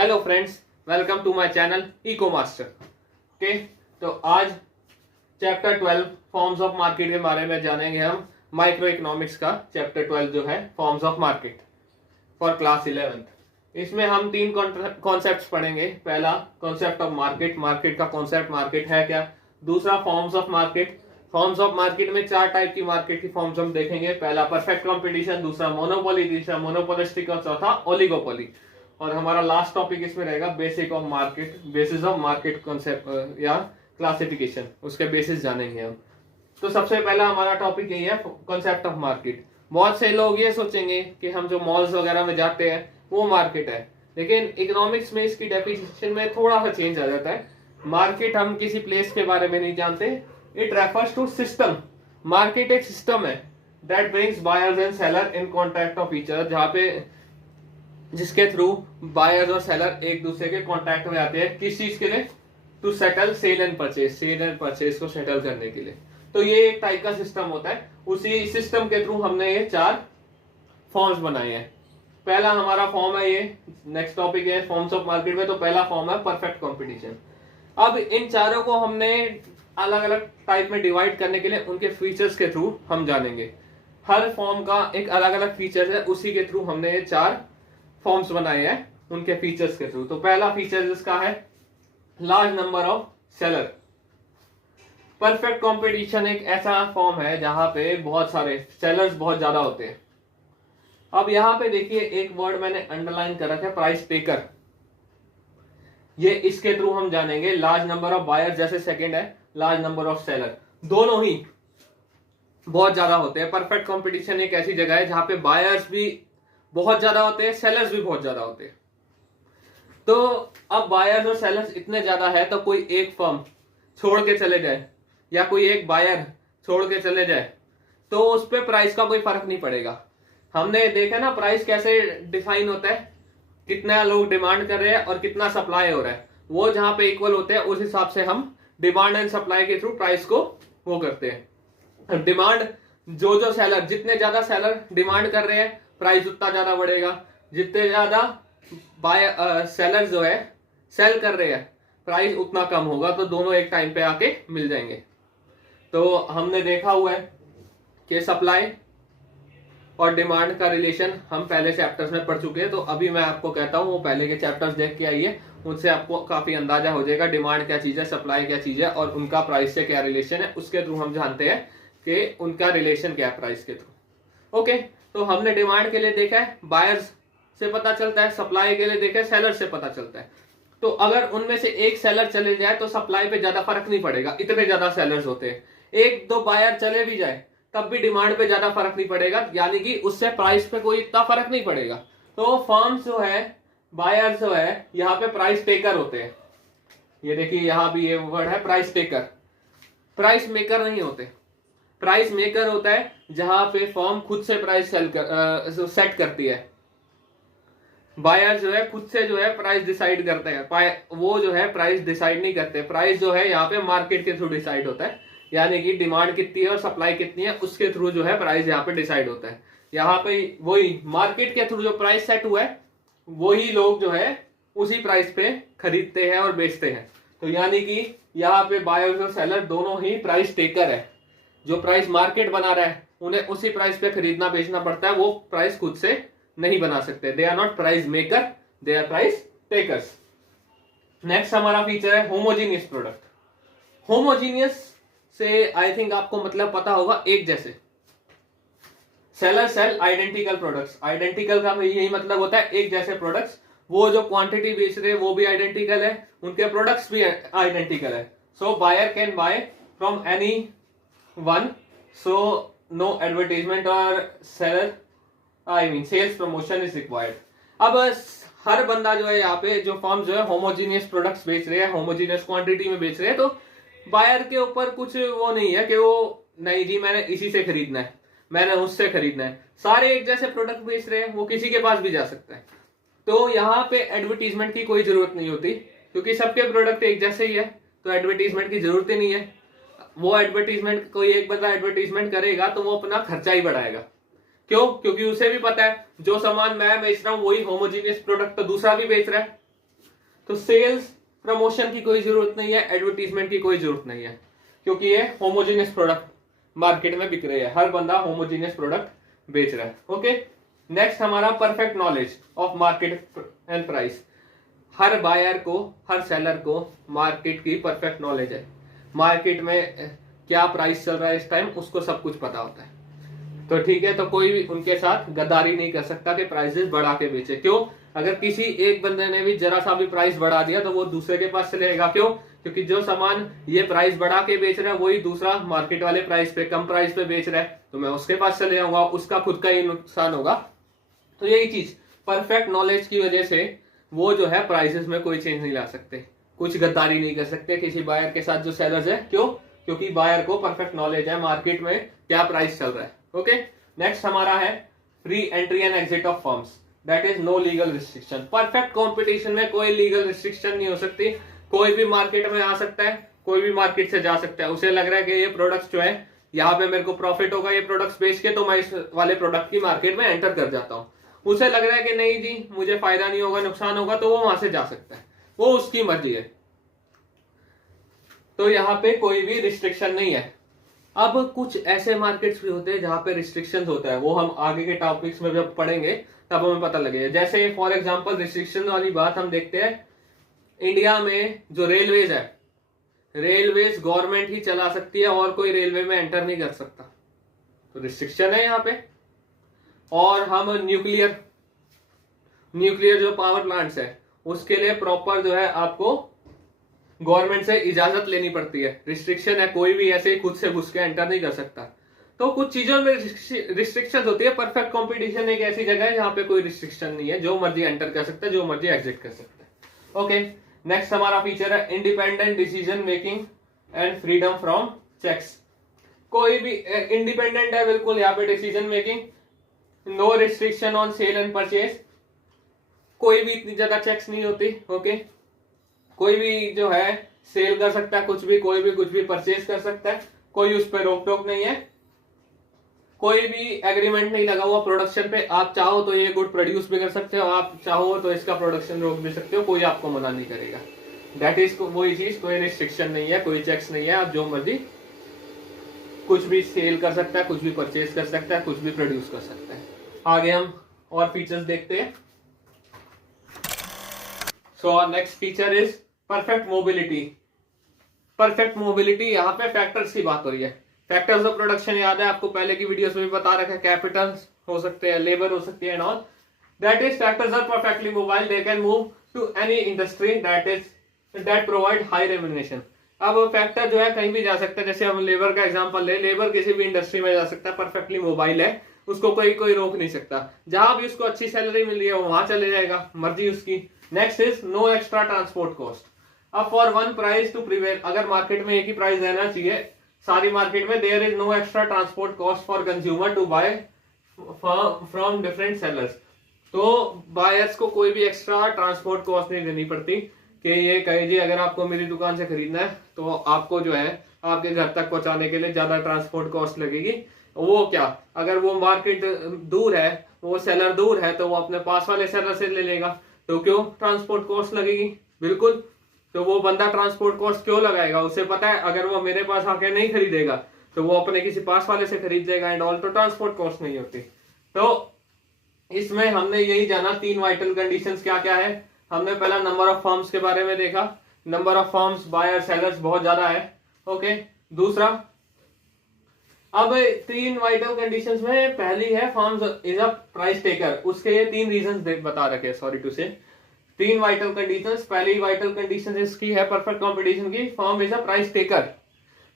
Hello friends, welcome to my channel Eco Master. Okay, तो आज chapter 12 forms of market के बारे में जानेंगे हम। माइक्रो इकोनॉमिक्स का चैप्टर 12 जो है forms of market for class 11th। इसमें हम तीन कॉन्सेप्ट्स पढ़ेंगे। पहला कॉन्सेप्ट ऑफ मार्केट, मार्केट का कॉन्सेप्ट, मार्केट है क्या। दूसरा forms of market, forms of market में चार टाइप की मार्केट की फॉर्म्स हम देखेंगे। पहला परफेक्ट कंपटीशन, दूसरा मोनोपोली, तीसरा मोनोपोलिस्टिक और चौथा ओलिगोपोली। और हमारा लास्ट टॉपिक इसमें रहेगा basic of market, basis of market concept या क्लासिफिकेशन, उसके बेसिस जानेंगे हम। तो सबसे पहला हमारा टॉपिक यही है कॉन्सेप्ट ऑफ मार्केट। बहुत से लोग ये सोचेंगे कि हम जो मॉल्स वगैरह में जाते हैं वो मार्केट है, लेकिन इकोनॉमिक्स में इसकी डेफिनेशन में थोड़ा सा चेंज आ जाता है। मार्केट हम किसी प्लेस के बारे में नहीं जानते, it refers to system. Market एक सिस्टम है that brings buyers and seller in contact of each other, जहाँ पे जिसके थ्रू बायर्स और सेलर एक दूसरे के कांटेक्ट में आते हैं। किस चीज के लिए? To settle sale and purchase, sale and purchase को सेटल करने के लिए। तो ये एक टाइप का सिस्टम होता है। उसी सिस्टम के थ्रू हमने ये चार फॉर्म्स बनाए हैं। पहला हमारा फॉर्म है ये, नेक्स्ट टॉपिक है फॉर्म्स ऑफ मार्केट में। तो पहला फॉर्म है परफेक्ट कंपटीशन। अब इन चारों को हमने अलग अलग टाइप में डिवाइड करने के लिए उनके फीचर्स के थ्रू हम जानेंगे। हर फॉर्म का एक अलग अलग फीचर है, उसी के थ्रू हमने ये चार फॉर्म्स बनाए हैं उनके फीचर्स के थ्रू। तो पहला फीचर इसका है large number of seller. Perfect competition एक ऐसा फॉर्म है जहां पे बहुत सारे सेलर्स बहुत ज्यादा होते हैं। अब यहां पे देखिए एक वर्ड मैंने अंडरलाइन कर रखा है, प्राइस टेकर। ये इसके थ्रू हम जानेंगे लार्ज नंबर ऑफ बायर्स, जैसे सेकंड है लार्ज नंबर ऑफ सेलर, दोनों ही बहुत ज्यादा होते हैं। परफेक्ट कंपटीशन एक ऐसी जगह है जहां पे बायर्स भी बहुत ज्यादा होते हैं, सेलर्स भी बहुत ज्यादा होते हैं। तो अब बायर्स और सेलर्स इतने ज्यादा है तो कोई एक फर्म छोड़ के चले जाए या कोई एक बायर छोड़ के चले जाए तो उस पर प्राइस का कोई फर्क नहीं पड़ेगा। हमने देखा ना प्राइस कैसे डिफाइन होता है, कितना लोग डिमांड कर रहे हैं और कितना सप्लाई हो रहा है। वो जहां पे इक्वल होते हैं उस हिसाब से हम डिमांड एंड सप्लाई के थ्रू प्राइस को वो करते हैं। डिमांड जो सेलर, जितने ज्यादा सेलर डिमांड कर रहे हैं प्राइस उतना ज्यादा बढ़ेगा, जितने ज्यादा सेलर जो है सेल कर रहे हैं प्राइस उतना कम होगा। तो दोनों एक टाइम पे आके मिल जाएंगे। तो हमने देखा हुआ है कि सप्लाई और डिमांड का रिलेशन हम पहले चैप्टर्स में पढ़ चुके हैं। तो अभी मैं आपको कहता हूं वो पहले के चैप्टर्स देख के आइए, उनसे आपको काफी अंदाजा हो जाएगा डिमांड क्या चीज है, सप्लाई क्या चीज है और उनका प्राइस से क्या रिलेशन है। उसके थ्रू हम जानते हैं कि उनका रिलेशन क्या है प्राइस के थ्रू। ओके, तो हमने डिमांड के लिए देखा है बायर्स से पता चलता है, सप्लाई के लिए देखा है सेलर से पता चलता है। तो अगर उनमें से एक सेलर चले जाए तो सप्लाई पे ज्यादा फर्क नहीं पड़ेगा, इतने ज्यादा सेलर्स होते हैं। एक दो बायर चले भी जाए तब भी डिमांड पे ज्यादा फर्क नहीं पड़ेगा, यानी कि उससे प्राइस पे कोई इतना फर्क नहीं पड़ेगा। तो फर्म्स जो है, बायर्स जो है, यहाँ पे प्राइस टेकर होते हैं। ये देखिए यहाँ भी ये वर्ड है प्राइस टेकर, प्राइस मेकर नहीं होते। प्राइस मेकर होता है जहां पे फर्म खुद से प्राइस सेट करती है। बायर जो है खुद से जो है प्राइस डिसाइड करते हैं, वो जो है प्राइस डिसाइड नहीं करते। प्राइस जो है यहाँ पे मार्केट के थ्रू डिसाइड होता है, यानी कि डिमांड कितनी है और सप्लाई कितनी है उसके थ्रू जो है प्राइस यहाँ पे डिसाइड होता है। यहाँ पे वही मार्केट के थ्रू जो प्राइस सेट हुआ है वही लोग जो है उसी प्राइस पे खरीदते हैं और बेचते हैं। तो यानी कि यहाँ पे बायर्स और सेलर दोनों ही प्राइस टेकर है। जो प्राइस मार्केट बना रहा है उन्हें उसी प्राइस पे खरीदना बेचना पड़ता है, वो प्राइस खुद से नहीं बना सकते। They are not price maker, they are price takers. Next हमारा फीचर है होमोजीनियस प्रोडक्ट। होमोजीनियस से आई थिंक आपको मतलब पता होगा, एक जैसे। Seller sell identical products, identical का यही मतलब होता है एक जैसे प्रोडक्ट्स। वो जो क्वांटिटी बेच रहे हैं वो भी आइडेंटिकल है, उनके प्रोडक्ट्स भी आइडेंटिकल है। So buyer can buy from any one, so no advertisement or seller, I mean sales promotion is required। अब हर बंदा जो है यहाँ पे जो फर्म जो है होमोजीनियस प्रोडक्ट्स बेच रहे हैं, होमोजीनियस क्वांटिटी में बेच रहे हैं, तो बायर के ऊपर कुछ वो नहीं है कि वो नहीं जी मैंने इसी से खरीदना है, मैंने उससे खरीदना है। सारे एक जैसे प्रोडक्ट बेच रहे हैं, वो किसी के पास भी जा सकता है। तो यहाँ पे एडवर्टीजमेंट की कोई जरूरत नहीं होती, क्योंकि सबके प्रोडक्ट एक जैसे ही है, तो एडवर्टीजमेंट की जरूरत ही नहीं है। वो एडवर्टीजमेंट, कोई एक बंदा एडवर्टीजमेंट करेगा तो वो अपना खर्चा ही बढ़ाएगा। क्यों? क्योंकि उसे भी पता है जो सामान मैं बेच रहा हूं वही होमोजीनियस प्रोडक्ट तो दूसरा भी बेच रहा है। तो सेल्स प्रमोशन की कोई जरूरत नहीं है, एडवर्टीजमेंट की कोई जरूरत नहीं है, क्योंकि ये होमोजेनियस प्रोडक्ट मार्केट में बिक रहे हैं, हर बंदा होमोजेनियस प्रोडक्ट बेच रहा है। ओके, नेक्स्ट हमारा perfect knowledge of market and price. हर बायर को, हर सेलर को मार्केट की परफेक्ट नॉलेज है, मार्केट में क्या प्राइस चल रहा है इस टाइम उसको सब कुछ पता होता है। तो ठीक है, तो कोई भी उनके साथ गद्दारी नहीं कर सकता कि प्राइसेस बढ़ा के बेचे। क्यों? अगर किसी एक बंदे ने भी जरा सा भी प्राइस बढ़ा दिया तो वो दूसरे के पास चलेगा। क्यों? क्योंकि जो सामान ये प्राइस बढ़ा के बेच रहा है वही दूसरा मार्केट वाले प्राइस पे, कम प्राइस पे बेच रहा है, तो मैं उसके पास चले जाऊंगा, उसका खुद का ही नुकसान होगा। तो यही चीज परफेक्ट नॉलेज की वजह से वो जो है प्राइसेस में कोई चेंज नहीं ला सकते, कुछ गद्दारी नहीं कर सकते किसी बायर के साथ जो सेलर्स है। क्यों? क्योंकि बायर को परफेक्ट नॉलेज है मार्केट में क्या प्राइस चल रहा है। ओके, नेक्स्ट हमारा है free entry and exit of firms, that is no legal restriction. Perfect competition में कोई लीगल रिस्ट्रिक्शन नहीं हो सकती, कोई भी मार्केट में आ सकता है, कोई भी मार्केट से जा सकता है। उसे लग रहा है कि ये प्रोडक्ट्स जो है यहाँ पे मेरे को प्रॉफिट होगा ये प्रोडक्ट्स बेच के, तो मैं इस वाले प्रोडक्ट की मार्केट में एंटर कर जाता हूँ। उसे लग रहा है कि नहीं जी मुझे फायदा नहीं होगा, नुकसान होगा, तो वो वहां से जा सकता है, वो उसकी मर्जी है। तो यहाँ पे कोई भी रिस्ट्रिक्शन नहीं है। अब कुछ ऐसे मार्केट्स भी होते हैं जहां पे रिस्ट्रिक्शंस होता है, वो हम आगे के टॉपिक्स में जब पढ़ेंगे तब हमें पता लगेगा। जैसे फॉर एग्जांपल रिस्ट्रिक्शन वाली बात हम देखते हैं, इंडिया में जो रेलवेज है, रेलवेज गवर्नमेंट ही चला सकती है और कोई रेलवे में एंटर नहीं कर सकता, तो रिस्ट्रिक्शन है यहाँ पे। और हम न्यूक्लियर जो पावर प्लांट्स है उसके लिए प्रॉपर जो है आपको गवर्नमेंट से इजाजत लेनी पड़ती है, रिस्ट्रिक्शन है, कोई भी ऐसे ही खुद से घुस के एंटर नहीं कर सकता। तो कुछ चीजों में रिस्ट्रिक्शन होती है। परफेक्ट कंपटीशन एक ऐसी जगह है जहां पे कोई रिस्ट्रिक्शन नहीं है, जो मर्जी एंटर कर सकता है, जो मर्जी एग्जिट कर सकता है। ओके, नेक्स्ट हमारा फीचर है independent decision making and freedom from checks. कोई भी इंडिपेंडेंट है बिल्कुल यहाँ पे decision making, no restriction on sale and purchase, कोई भी इतनी ज्यादा चेक्स नहीं होती। ओके, कोई भी जो है सेल कर सकता है कुछ भी, कोई भी कुछ भी परचेज कर सकता है, कोई उस पर रोक टोक नहीं है, कोई भी एग्रीमेंट नहीं लगा हुआ प्रोडक्शन पे। आप चाहो तो ये गुड प्रोड्यूस भी कर सकते हो, आप चाहो तो इसका प्रोडक्शन रोक भी सकते हो, कोई आपको मना नहीं करेगा। दैट इज वही चीज, कोई रिस्ट्रिक्शन नहीं है, कोई चेक्स नहीं है, आप जो मर्जी कुछ भी सेल कर सकता है, कुछ भी परचेज कर सकता है, कुछ भी प्रोड्यूस कर सकता है। आगे हम और फीचर्स देखते हैं। So our next feature is perfect mobility. Perfect mobility, यहाँ पे फैक्टर्स की बात हो रही है। फैक्टर्स ऑफ प्रोडक्शन याद है आपको, पहले की वीडियोस में भी बता रखा है, कैपिटल हो सकते हैं, लेबर हो सकती है and all. That is factors are perfectly mobile, they can move to any industry that provide high remuneration. अब फैक्टर जो है कहीं भी जा सकता है, जैसे हम लेबर का एग्जांपल ले, लेबर किसी भी इंडस्ट्री में जा सकता है, परफेक्टली मोबाइल है, उसको कोई रोक नहीं सकता, जहां भी उसको अच्छी सैलरी मिल रही है वहां चले जाएगा, मर्जी उसकी। Next is no extra transport cost. अब for one price to prevail, अगर मार्केट में एक ही प्राइस रहना चाहिए सारी मार्केट में, there is no extra transport cost for consumer to buy from different sellers. तो बायर्स को कोई भी एक्स्ट्रा ट्रांसपोर्ट कॉस्ट नहीं देनी पड़ती कि ये कहे जी अगर आपको मेरी दुकान से खरीदना है तो आपको जो है आपके घर तक पहुंचाने के लिए ज्यादा ट्रांसपोर्ट कॉस्ट लगेगी। वो क्या, अगर वो मार्केट दूर है, वो सेलर दूर है, तो वो अपने पास वाले सेलर से ले लेगा, तो क्यों ट्रांसपोर्ट कॉस्ट लगेगी? बिल्कुल। तो वो बंदा ट्रांसपोर्ट कॉस्ट क्यों लगाएगा? उसे पता है अगर वो मेरे पास आके नहीं खरीदेगा तो वो अपने किसी पास वाले से खरीद जाएगा एंड ऑल, तो ट्रांसपोर्ट कॉस्ट नहीं होती। तो इसमें हमने यही जाना, तीन वाइटल कंडीशंस क्या क्या है। हमने पहला नंबर ऑफ फर्म्स के बारे में देखा, number of firms buyer sellers बहुत ज्यादा है। ओके, दूसरा, अब तीन वाइटल कंडीशंस में पहली है firms is a price taker, उसके तीन रीजंस बता रखे, सॉरी टू से। तीन वाइटल कंडीशंस, पहली वाइटल कंडीशन इसकी है परफेक्ट कंपटीशन की, firm is a price taker.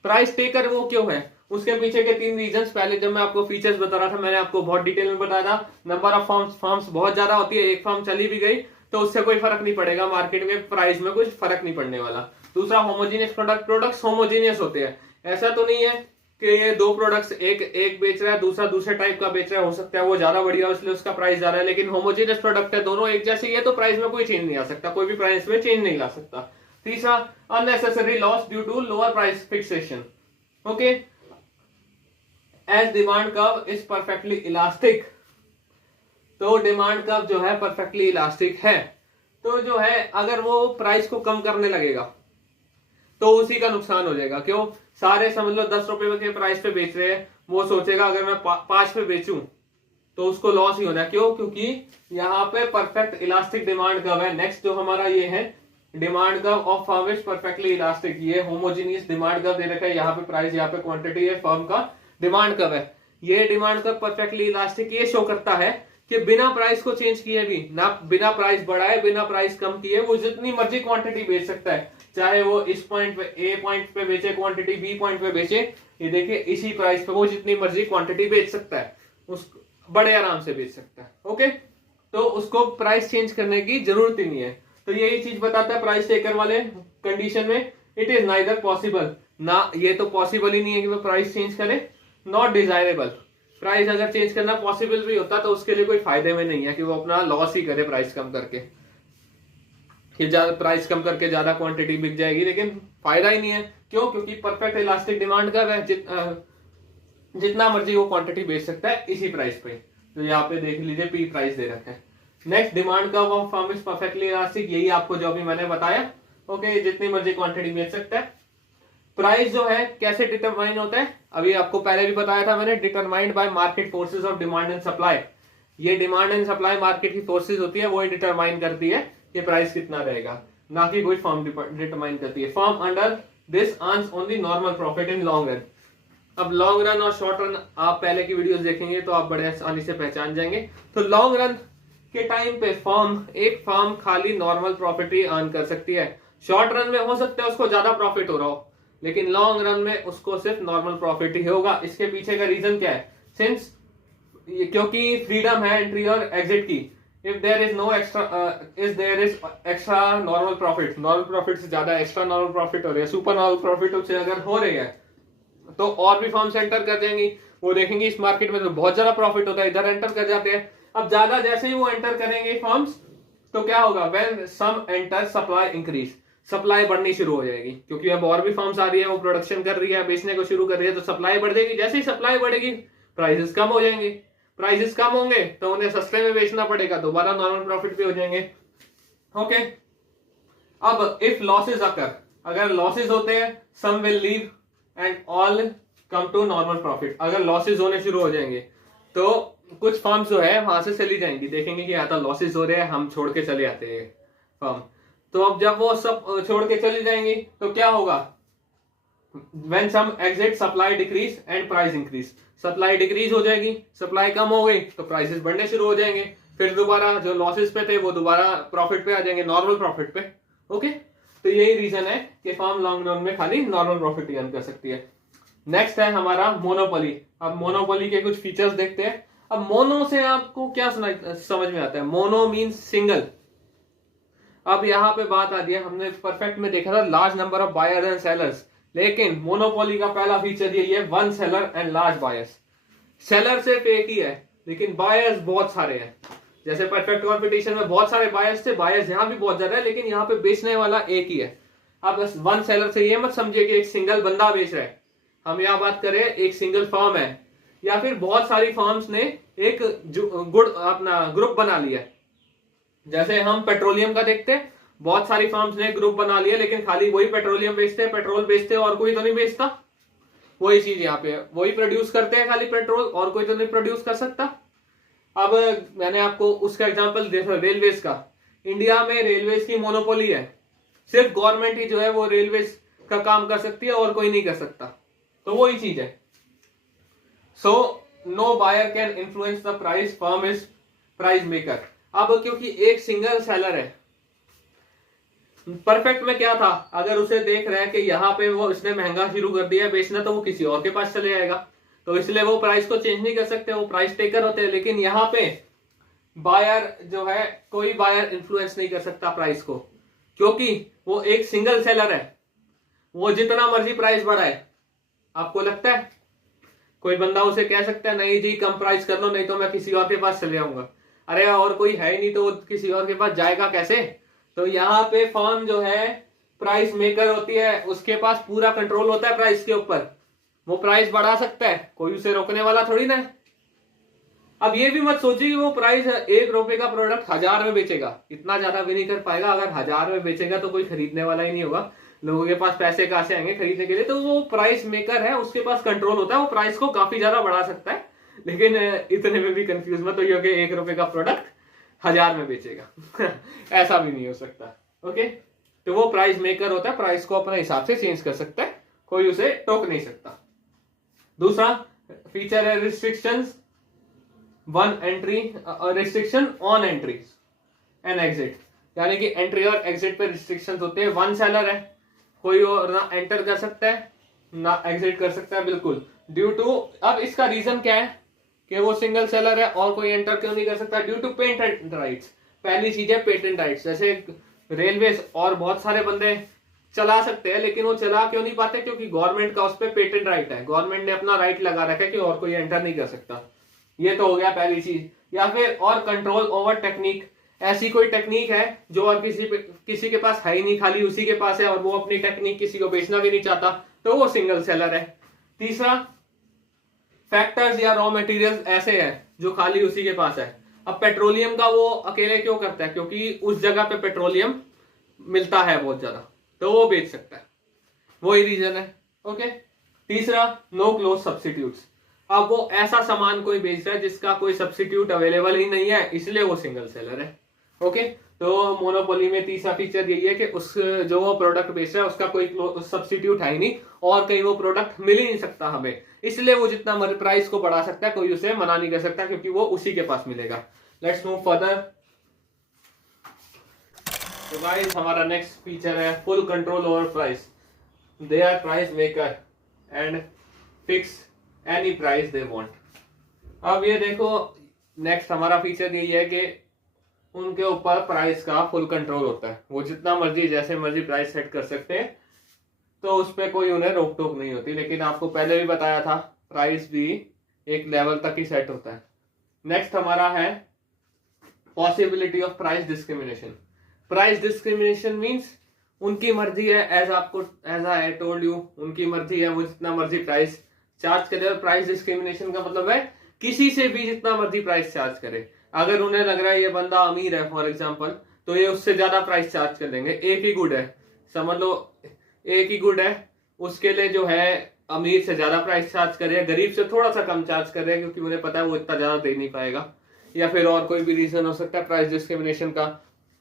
Price taker वो क्यों है, उसके पीछे के तीन रीजंस, पहले जब मैं आपको फीचर्स बता रहा था मैंने आपको बहुत डिटेल में बताया था। नंबर ऑफ फर्म्स बहुत ज्यादा होती है, एक फर्म चली भी गई तो उससे कोई फर्क नहीं पड़ेगा, मार्केट में प्राइस में कुछ फर्क नहीं पड़ने वाला। दूसरा, होमोजीनियस प्रोडक्ट्स होमोजीनियस होते हैं, ऐसा तो नहीं है कि ये दो प्रोडक्ट्स एक बेच रहा है दूसरा दूसरे टाइप का बेच रहा है, हो सकता है वो ज्यादा बढ़िया इसलिए उसका प्राइस ज्यादा है, लेकिन होमोजीनियस प्रोडक्ट है, दोनों एक जैसे ही है तो प्राइस में कोई चेंज नहीं आ सकता, कोई भी प्राइस में चेंज नहीं ला सकता। तीसरा, unnecessary loss due to lower price fixation. Okay, as demand curve is perfectly elastic, तो डिमांड कर्व जो है परफेक्टली इलास्टिक है, तो जो है अगर वो प्राइस को कम करने लगेगा तो उसी का नुकसान हो जाएगा। क्यों? सारे समझ लो 10 रुपए के प्राइस पे बेच रहे हैं, वो सोचेगा अगर मैं 5 पे बेचूं तो उसको लॉस ही होना है। क्यों? क्योंकि यहाँ पे परफेक्ट इलास्टिक डिमांड कर्व है। नेक्स्ट जो हमारा ये है demand curve of firm is perfectly elastic, ये होमोजीनियस डिमांड कर्व दे रखा है। यहाँ पे प्राइस, यहाँ पे क्वांटिटी है, फर्म का डिमांड कर्व है। ये डिमांड कर्व परफेक्टली इलास्टिक ये शो करता है कि बिना प्राइस को चेंज किए भी ना, बिना प्राइस बढ़ाए बिना प्राइस कम किए वो जितनी मर्जी क्वांटिटी बेच सकता है। चाहे वो इस पॉइंट पे, ए पॉइंट पे बेचे क्वांटिटी, बी पॉइंट पे बेचे, ये देखिए इसी प्राइस पे वो जितनी मर्जी क्वांटिटी बेच सकता है, उस बड़े आराम से बेच सकता है। ओके, तो उसको प्राइस चेंज करने की जरूरत ही नहीं है। तो यही चीज बताता है प्राइस टेकर वाले कंडीशन में इट इज नाइदर पॉसिबल, ना ये तो पॉसिबल ही नहीं है कि वो प्राइस चेंज करे, नॉट डिजायरेबल। प्राइस अगर चेंज करना पॉसिबल भी होता तो उसके लिए कोई फायदे में नहीं है कि वो अपना लॉस ही करे प्राइस कम करके, कि ज्यादा प्राइस कम करके ज्यादा क्वांटिटी बिक जाएगी, लेकिन फायदा ही नहीं है। क्यों? क्योंकि परफेक्ट इलास्टिक डिमांड का है, जितना मर्जी वो क्वांटिटी बेच सकता है इसी प्राइस पे। तो यहाँ पे देख लीजिए पी प्राइस दे रखा है। Next demand curve of firm is perfectly elastic, यही आपको जो अभी मैंने बताया। ओके, जितनी मर्जी क्वांटिटी बेच सकता है। प्राइस जो है कैसे डिटरमाइन होता है, अभी आपको पहले भी बताया था मैंने, determined by market forces of demand and supply. ये डिमांड एंड सप्लाई मार्केट की फोर्सेस होती है, वो ही डिटरमाइन करती है कि प्राइस कितना रहेगा, ना कि कोई फर्म डिटरमाइन करती है। Firm under this earns only normal profit in long run. अब लॉन्ग रन और शॉर्ट रन आप पहले की वीडियोस देखेंगे तो आप बड़े आसानी से पहचान जाएंगे। तो लॉन्ग रन के टाइम पे एक फर्म खाली नॉर्मल प्रॉफिट ही अर्न कर सकती है। शॉर्ट रन में हो सकता है उसको ज्यादा प्रॉफिट हो रहा हो, लेकिन लॉन्ग रन में उसको सिर्फ नॉर्मल प्रॉफिट ही होगा। इसके पीछे का रीजन क्या है? सिंस क्योंकि फ्रीडम है एंट्री और एग्जिट की। If there is no extra normal profit से ज्यादा एक्स्ट्रा नॉर्मल प्रॉफिट हो रही है, सुपर नॉर्मल प्रॉफिट उससे अगर हो रही है, तो और भी फर्म्स एंटर कर जाएंगी। वो देखेंगे इस मार्केट में तो बहुत ज्यादा प्रॉफिट होता है, इधर एंटर कर जाते हैं। अब ज्यादा जैसे ही वो एंटर करेंगे फर्म्स, तो क्या होगा? When some enter supply increase, supply बढ़नी शुरू हो जाएगी, क्योंकि अब और भी फर्म्स आ रही है, वो प्रोडक्शन कर रही है, बेचने को शुरू कर रही है, तो सप्लाई बढ़ जाएगी। जैसे ही सप्लाई बढ़ेगी प्राइसेस कम हो जाएंगे, प्राइसेस कम होंगे तो उन्हें सस्ते में बेचना पड़ेगा, दोबारा नॉर्मल प्रॉफिट भी हो जाएंगे। ओके, अब इफ लॉसेस अकर, अगर लॉसेस होते हैं, some will leave and all come to normal profit. अगर लॉसेस होने शुरू हो जाएंगे तो कुछ फर्म्स जो है वहां से चली जाएंगी, देखेंगे कि यहाँ तो लॉसेस हो रहे हैं, हम छोड़ के चले आते हैं फर्म। तो अब जब वो सब छोड़ के चली जाएंगी तो क्या होगा? When some exit, supply decrease and price increase, supply decrease हो जाएगी, सप्लाई कम हो गई तो प्राइसेस बढ़ने शुरू हो जाएंगे, फिर दोबारा जो लॉसेस पे थे वो दोबारा प्रॉफिट पे आ जाएंगे, नॉर्मल प्रॉफिट पे। ओके, तो यही रीजन है कि फर्म लॉन्ग रन में खाली नॉर्मल प्रॉफिट ही अर्न कर सकती है। नेक्स्ट है हमारा मोनोपोली। अब मोनोपोली के कुछ फीचर्स देखते हैं। अब मोनो से आपको क्या समझ में आता है? Mono means single. अब यहाँ पे बात आती है, हमने परफेक्ट में देखा था large number of buyers and sellers, लेकिन मोनोपोली का पहला फीचर यही है, one seller and large buyers. Seller सिर्फ एक ही है, लेकिन बायर्स बहुत सारे हैं। जैसे परफेक्ट कंपटीशन में बहुत सारे बायर्स थे, बायर्स यहाँ भी बहुत ज्यादा है, लेकिन यहाँ पे बेचने वाला एक ही है। अब बस वन सेलर से ये मत समझिए कि एक सिंगल बंदा बेच रहा है। हम यहाँ बात करें एक सिंगल फर्म है, या फिर बहुत सारी फर्म्स ने एक अपना ग्रुप बना लिया। जैसे हम पेट्रोलियम का देखते हैं, बहुत सारी फर्म्स ने ग्रुप बना लिया, लेकिन खाली वही पेट्रोलियम बेचते हैं, पेट्रोल बेचते हैं, और कोई तो नहीं बेचता। वही चीज यहाँ पे वही प्रोड्यूस करते हैं खाली पेट्रोल, और कोई तो नहीं प्रोड्यूस कर सकता। अब मैंने आपको उसका एग्जांपल देखा रेलवेज का। इंडिया में रेलवेज की मोनोपोली है, सिर्फ गवर्नमेंट ही जो है वो रेलवेज का काम कर सकती है और कोई नहीं कर सकता। तो वही चीज है। So no buyer can influence the price, firm is price maker. अब क्योंकि एक सिंगल सेलर है, परफेक्ट में क्या था, अगर उसे देख रहे हैं कि यहाँ पे वो इसने महंगा शुरू कर दिया बेचना, तो वो किसी और के पास चले जाएगा, तो इसलिए वो प्राइस को चेंज नहीं कर सकते, वो प्राइस टेकर होते हैं। लेकिन यहाँ पे बायर जो है, कोई बायर इन्फ्लुएंस नहीं कर सकता प्राइस को, क्योंकि वो एक सिंगल सेलर है। वो जितना मर्जी प्राइस बढ़ाए, आपको लगता है कोई बंदा उसे कह सकता है नहीं जी कम प्राइस कर लो, नहीं तो मैं किसी और के पास चले जाऊंगा? अरे और कोई है ही नहीं, तो वो किसी और के पास जाएगा कैसे? तो यहाँ पे फर्म जो है प्राइस मेकर होती है, उसके पास पूरा कंट्रोल होता है प्राइस के ऊपर। वो प्राइस बढ़ा सकता है, कोई उसे रोकने वाला थोड़ी ना है। अब ये भी मत सोचिए कि वो प्राइस 1 रुपए का प्रोडक्ट 1000 में बेचेगा, इतना ज्यादा भी नहीं कर पाएगा। अगर 1000 में बेचेगा तो कोई खरीदने वाला ही नहीं होगा, लोगों के पास पैसे कहां से आएंगे खरीदने के लिए। तो वो प्राइस मेकर है, उसके पास कंट्रोल होता है, वो प्राइस को काफी ज्यादा बढ़ा सकता है। लेकिन इतने में भी कंफ्यूज मत होइए कि 1 रुपए का प्रोडक्ट 1000 में बेचेगा ऐसा भी नहीं हो सकता। ओके, तो वो प्राइस मेकर होता है, प्राइस को अपने हिसाब से चेंज कर सकता है, कोई उसे टोक नहीं सकता। दूसरा फीचर है restrictions one entry, restriction on entries and exit, यानी कि एंट्री और एग्जिट पे रिस्ट्रिक्शंस होते हैं। वन सेलर है, कोई और ना एंटर कर सकता है ना एग्जिट कर सकता है, बिल्कुल ड्यू टू, अब इसका रीजन क्या है कि वो सिंगल सेलर है और कोई एंटर क्यों नहीं कर सकता? Due to patent rights. पहली चीज है पेटेंट राइट्स। जैसे रेलवे और बहुत सारे बंदे चला सकते हैं, लेकिन वो चला क्यों नहीं पाते? क्योंकि गवर्नमेंट का उस पर पेटेंट राइट है, गवर्नमेंट ने अपना राइट लगा रखा है कि और कोई एंटर नहीं कर सकता। ये तो हो गया पहली चीज। या फिर और कंट्रोल ओवर टेक्निक, ऐसी कोई टेक्निक है जो और किसी के पास है ही नहीं, खाली उसी के पास है और वो अपनी टेक्निक किसी को बेचना भी नहीं चाहता, तो वो सिंगल सेलर है। तीसरा फैक्टर्स या रॉ मटेरियल्स ऐसे हैं जो खाली उसी के पास है। अब पेट्रोलियम का वो अकेले क्यों करता है? क्योंकि उस जगह पे पेट्रोलियम मिलता है बहुत ज्यादा, तो वो बेच सकता है, वही रीजन है। ओके, तीसरा नो क्लोज सब्सिट्यूट्स। अब वो ऐसा सामान कोई बेच रहा है जिसका कोई सब्सिट्यूट अवेलेबल ही नहीं है, इसलिए वो सिंगल सेलर है। ओके, तो मोनोपोली में तीसरा फीचर यही है कि उस जो वो प्रोडक्ट बेच रहा है उसका कोई सब्सिट्यूट है ही नहीं और कहीं वो प्रोडक्ट मिल ही नहीं सकता हमें, इसलिए वो जितना प्राइस को बढ़ा सकता है, कोई उसे मना नहीं कर सकता क्योंकि वो उसी के पास मिलेगा। Let's move further. तो गाइस हमारा नेक्स्ट फीचर है full control over price. They are price maker and fix any price they want. अब ये देखो, नेक्स्ट हमारा फीचर यही है कि उनके ऊपर प्राइस का फुल कंट्रोल होता है, वो जितना मर्जी जैसे मर्जी प्राइस सेट कर सकते हैं, तो उस पर कोई उन्हें रोक टोक नहीं होती। लेकिन आपको पहले भी बताया था प्राइस भी एक लेवल तक ही सेट होता है। नेक्स्ट हमारा है possibility of price discrimination. Price discrimination means उनकी मर्जी है, एज आई टोल्ड यू, उनकी मर्जी है, वो जितना मर्जी प्राइस चार्ज करे। प्राइस डिस्क्रिमिनेशन का मतलब है किसी से भी जितना मर्जी प्राइस चार्ज करे। अगर उन्हें लग रहा है ये बंदा अमीर है फॉर एग्जांपल, तो ये उससे ज्यादा प्राइस चार्ज कर देंगे। एक ही गुड है, समझ लो एक ही गुड है, उसके लिए जो है अमीर से ज्यादा प्राइस चार्ज कर रहे हैं, गरीब से थोड़ा सा कम चार्ज कर रहे हैं क्योंकि उन्हें पता है वो इतना ज्यादा दे नहीं पाएगा। या फिर और कोई भी रीजन हो सकता है प्राइस डिस्क्रिमिनेशन का,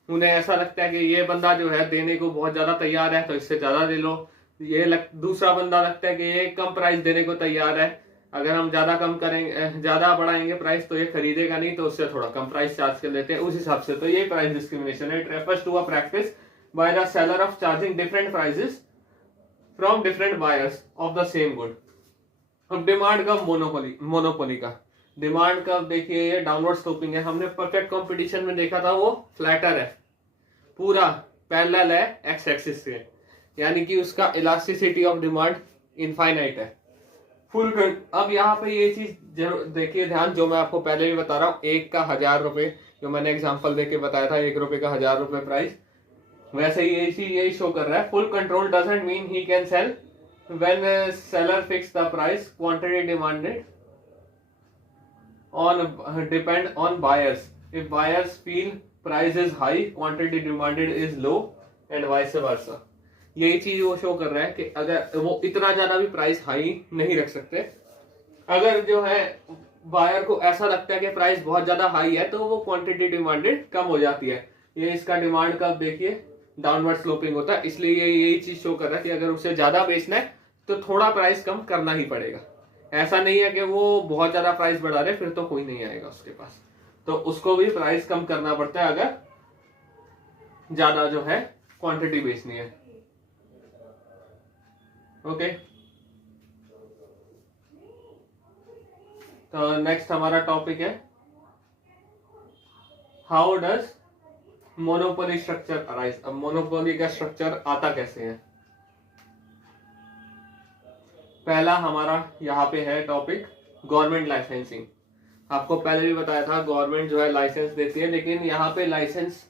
उन्हें ऐसा लगता है कि ये बंदा जो है देने को बहुत ज्यादा तैयार है तो इससे ज्यादा दे लो। दूसरा बंदा लगता है कि ये कम प्राइस देने को तैयार है, अगर हम ज्यादा कम करेंगे, ज्यादा बढ़ाएंगे प्राइस तो ये खरीदेगा नहीं, तो उससे थोड़ा कम प्राइस चार्ज कर लेते हैं उस हिसाब से। तो ये प्राइस डिस्क्रिमिनेशन है। It refers to a practice by the seller of charging different prices from different buyers of the same good. अब डिमांड का मोनोपोली का डिमांड का देखिए ये डाउनवर्ड स्लोपिंग है। हमने परफेक्ट कंपटीशन में देखा था वो फ्लैटर है, पूरा पैरेलल है एक्स एक्सिस से, यानी कि उसका इलास्टिसिटी ऑफ डिमांड इनफाइनाइट है फुल। अब यहाँ पे ये चीज जरूर देखिए ध्यान, जो मैं आपको पहले भी बता रहा हूँ, एक का 1000 रुपए जो मैंने एग्जांपल देके बताया था, 1 रुपए का 1000 रुपए प्राइस, वैसे ही ये चीज यही शो कर रहा है। Full control doesn't mean he can sell when seller fix the price, quantity demanded on depend on buyers. If buyers feel price is high, quantity demanded is low and vice versa. यही चीज वो show कर रहा है कि अगर वो इतना ज्यादा भी प्राइस हाई नहीं रख सकते, अगर जो है बायर को ऐसा लगता है कि प्राइस बहुत ज्यादा हाई है तो वो क्वांटिटी डिमांडेड कम हो जाती है। ये इसका डिमांड का देखिए डाउनवर्ड स्लोपिंग होता है, इसलिए ये यही चीज शो कर रहा है कि अगर उसे ज्यादा बेचना है तो थोड़ा प्राइस कम करना ही पड़ेगा। ऐसा नहीं है कि वो बहुत ज्यादा प्राइस बढ़ा रहे फिर तो कोई नहीं आएगा उसके पास, तो उसको भी प्राइस कम करना पड़ता है अगर ज्यादा जो है क्वांटिटी बेचनी है। ओके, तो नेक्स्ट हमारा टॉपिक है how does monopoly structure arise. अब मोनोपोली का स्ट्रक्चर आता कैसे है? पहला हमारा यहाँ पे है टॉपिक गवर्नमेंट लाइसेंसिंग। आपको पहले भी बताया था गवर्नमेंट जो है लाइसेंस देती है, लेकिन यहाँ पे लाइसेंस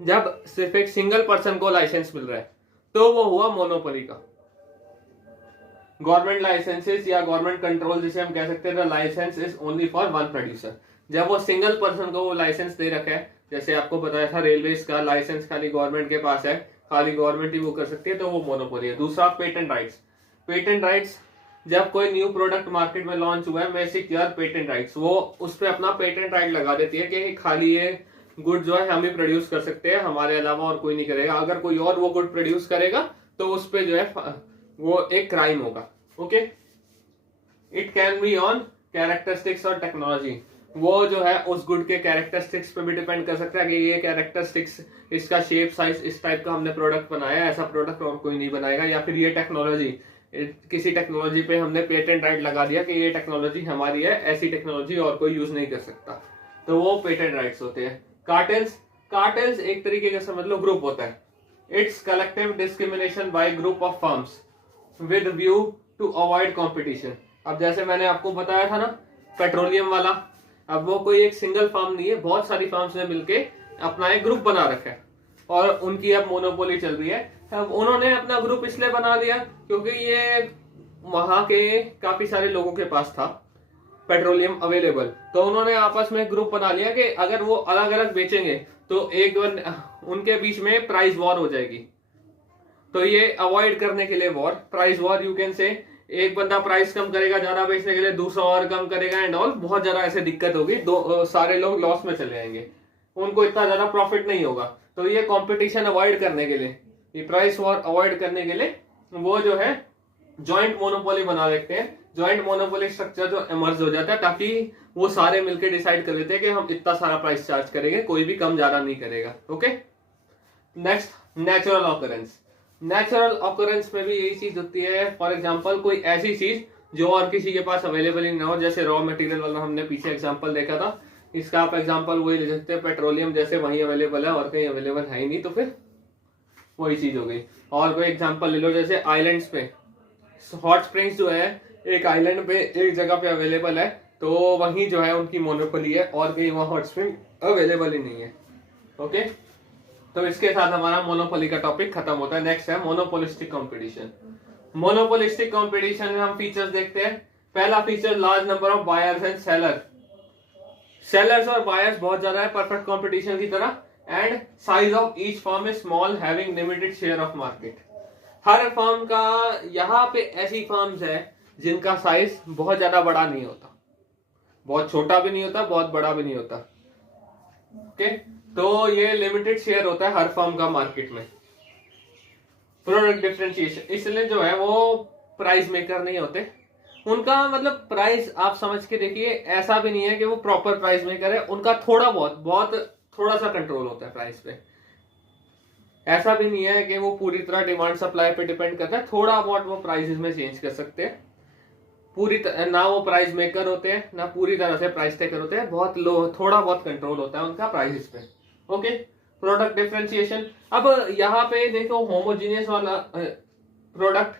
जब सिर्फ एक सिंगल पर्सन को लाइसेंस मिल रहा है तो वो हुआ मोनोपोली का। गवर्नमेंट लाइसेंसेस या गवर्नमेंट कंट्रोल जिसे हम कह सकते हैं, the licence is only for one producer. जब वो सिंगल पर्सन को वो लाइसेंस दे रखा है, जैसे आपको बताया था रेलवे का लाइसेंस खाली गवर्नमेंट के पास है, खाली गवर्नमेंट ही वो कर सकती है, तो वो मोनोपोली है। दूसरा पेटेंट राइट्स। पेटेंट राइट्स, जब कोई न्यू प्रोडक्ट मार्केट में लॉन्च हुआ है, बेसिक यार पेटेंट राइट्स, वो उस पर अपना पेटेंट राइट लगा देती है कि खाली ये गुड जो है हम ही प्रोड्यूस कर सकते हैं, हमारे अलावा और कोई नहीं करेगा। अगर कोई और वो गुड प्रोड्यूस करेगा तो उस पर जो है वो एक क्राइम होगा। Okay, it can be on characteristics और टेक्नोलॉजी। वो जो है उस गुड के कैरेक्टरिस्टिक्स पे भी डिपेंड कर सकता है कि ये कैरेक्टरिस्टिक्स, इसका शेप साइज इस टाइप का हमने प्रोडक्ट बनाया, ऐसा प्रोडक्ट और कोई नहीं बनाएगा। या फिर ये टेक्नोलॉजी, किसी टेक्नोलॉजी पे हमने पेटेंट राइट लगा दिया कि ये टेक्नोलॉजी हमारी है, ऐसी टेक्नोलॉजी और कोई यूज नहीं कर सकता, तो वो पेटेंट राइट्स होते हैं। कार्टेल्स, कार्टेल्स एक तरीके का समझ लो ग्रुप होता है। It's collective discrimination by group of firms with view to avoid competition. अब जैसे मैंने आपको बताया था ना पेट्रोलियम वाला, अब वो कोई एक सिंगल फार्म नहीं है, बहुत सारी फार्म्स ने मिलके अपना एक ग्रुप बना रखा है और उनकी अब मोनोपोली चल रही है। अब उन्होंने अपना ग्रुप इसलिए बना दिया क्योंकि ये वहां के काफी सारे लोगों के पास था पेट्रोलियम अवेलेबल, तो उन्होंने आपस में ग्रुप बना लिया कि अगर वो अलग अलग बेचेंगे तो एक उनके बीच में प्राइस वॉर हो जाएगी। तो ये अवॉइड करने के लिए war, price war you can say, एक बंदा प्राइस कम करेगा ज्यादा बेचने के लिए, दूसरा और कम करेगा एंड ऑल, बहुत ज्यादा ऐसे दिक्कत होगी, सारे लोग लॉस में चले जाएंगे, उनको इतना ज्यादा प्रॉफिट नहीं होगा। तो ये कंपटीशन अवॉइड करने के लिए, ये प्राइस वॉर अवॉइड करने के लिए वो जो है जॉइंट मोनोपोली बना देते हैं। जॉइंट मोनोपोली स्ट्रक्चर जो इमर्ज हो जाता है, ताकि वो सारे मिलकर डिसाइड कर लेते हैं कि हम इतना सारा प्राइस चार्ज करेंगे, कोई भी कम ज्यादा नहीं करेगा। Okay, next natural occurrence. Natural occurrence में भी यही चीज होती है। फॉर एग्जांपल कोई ऐसी चीज जो और किसी के पास अवेलेबल ही ना हो, जैसे रॉ मटेरियल वाला हमने पीछे एग्जांपल देखा था, इसका आप एग्जांपल वही ले सकते हैं, पेट्रोलियम जैसे वहीं अवेलेबल है और कहीं अवेलेबल है ही नहीं, तो फिर वही चीज हो गई। और कोई एग्जांपल ले लो, जैसे आइलैंड्स पे हॉट स्प्रिंग्स जो है एक आइलैंड पे एक जगह पे अवेलेबल है, तो वहीं जो है उनकी मोनोपोली है और कहीं वहां हॉट स्प्रिंग अवेलेबल ही नहीं है। ओके, तो इसके साथ हमारा मोनोपोली का टॉपिक खत्म होता है। नेक्स्ट है मोनोपोलिस्टिक कंपटीशन। मोनोपोलिस्टिक कंपटीशन में हम फीचर्स देखते हैं। पहला feature, large number of buyers and seller. Sellers और बायर्स बहुत ज्यादा है परफेक्ट कंपटीशन की तरह। And size of each firm is small having limited share of market. Her firm का, यहाँ पे ऐसी फर्म्स है जिनका साइज बहुत ज्यादा बड़ा नहीं होता, बहुत छोटा भी नहीं होता, बहुत बड़ा भी नहीं होता। ओके, तो ये लिमिटेड शेयर होता है हर फर्म का मार्केट में। प्रोडक्ट डिफरेंशिएशन, इसलिए जो है वो प्राइस मेकर नहीं होते। उनका मतलब प्राइस आप समझ के देखिए, ऐसा भी नहीं है कि वो प्रॉपर प्राइस मेकर है, उनका थोड़ा बहुत थोड़ा सा कंट्रोल होता है प्राइस पे। ऐसा भी नहीं है कि वो पूरी तरह डिमांड सप्लाई पे डिपेंड करता है, थोड़ा बहुत वो प्राइसेस में चेंज कर सकते हैं। ना वो प्राइस मेकर होते हैं ना पूरी तरह से प्राइस टेकर होते हैं, बहुत लो, थोड़ा बहुत कंट्रोल होता है उनका प्राइसेस पे। Okay, product differentiation. अब यहाँ पे देखो होमोजीनियस वाला प्रोडक्ट,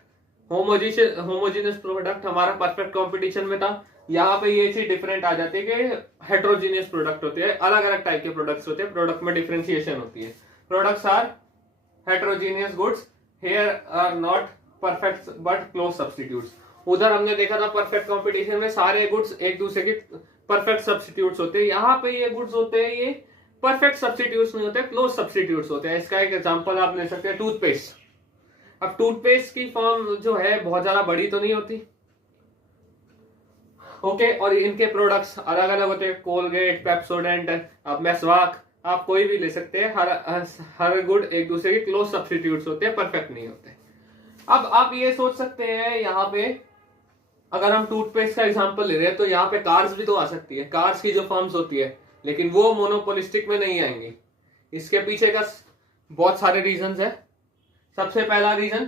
होमोजीनियस प्रोडक्ट हमारा परफेक्ट कंपटीशन में था। यहाँ पे ये चीज डिफरेंट आ जाती है कि हेट्रोजीनियस प्रोडक्ट होते हैं, अलग अलग टाइप के प्रोडक्ट्स होते हैं, प्रोडक्ट में डिफरेंशिएशन होती है। Products are heterogeneous goods, here are not perfect but close substitutes। उधर हमने देखा था परफेक्ट कंपटीशन में सारे गुड्स एक दूसरे के परफेक्ट सब्स्टिट्यूट्स होते हैं, यहाँ पे ये गुड्स होते हैं ये परफेक्ट सब्स्टिट्यूट्स नहीं होते, क्लोज सब्स्टिट्यूट्स होते हैं। इसका एक एग्जांपल आप ले सकते हैं टूथपेस्ट। अब टूथपेस्ट की फॉर्म जो है बहुत ज्यादा बड़ी तो नहीं होती, ओके, और इनके प्रोडक्ट्स अलग अलग होते हैं, कोलगेट, पेप्सोडेंट, अब मेसवाक, आप कोई भी ले सकते हैं। हर गुड एक दूसरे के क्लोज सब्स्टिट्यूट्स होते हैं, परफेक्ट नहीं होते। अब आप ये सोच सकते हैं, यहाँ पे अगर हम टूथपेस्ट का एग्जांपल ले रहे हैं तो यहाँ पे कार्स भी तो आ सकती है, कार्स की जो फर्म्स होती है, लेकिन वो मोनोपोलिस्टिक में नहीं आएंगी। इसके पीछे का बहुत सारे रीजंस है। सबसे पहला रीजन,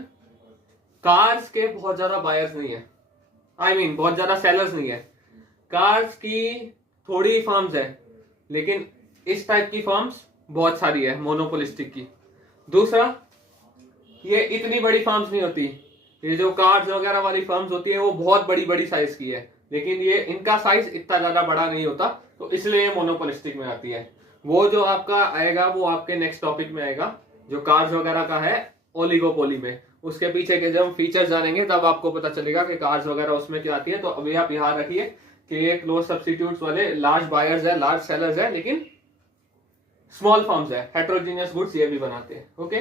कार्स के बहुत ज्यादा बायर्स नहीं है, बहुत ज्यादा सेलर्स नहीं है। कार्स की थोड़ी फर्म्स है, लेकिन इस टाइप की फर्म्स बहुत सारी है मोनोपोलिस्टिक की। दूसरा, ये इतनी बड़ी फर्म्स नहीं होती, ये जो कार्स वगैरह वाली फर्म्स होती है वो बहुत बड़ी बड़ी साइज की है, लेकिन ये इनका साइज इतना ज्यादा बड़ा नहीं होता, तो इसलिए ये मोनोपोलिस्टिक में आती है। वो जो आपका आएगा वो आपके नेक्स्ट टॉपिक में आएगा, जो कार्स वगैरह का है ओलिगोपोली में। उसके पीछे के जब हम फीचर्स जानेंगे तब आपको पता चलेगा कि कार्स वगैरह उसमें क्या आती है। तो अभी आप याद रखिए कि क्लोज सब्स्टिट्यूट्स वाले लार्ज बायर्स है, लार्ज सेलर्स है, लेकिन स्मॉल फर्म्स है, हेट्रोजीनियस गुड्स ये भी बनाते हैं। ओके,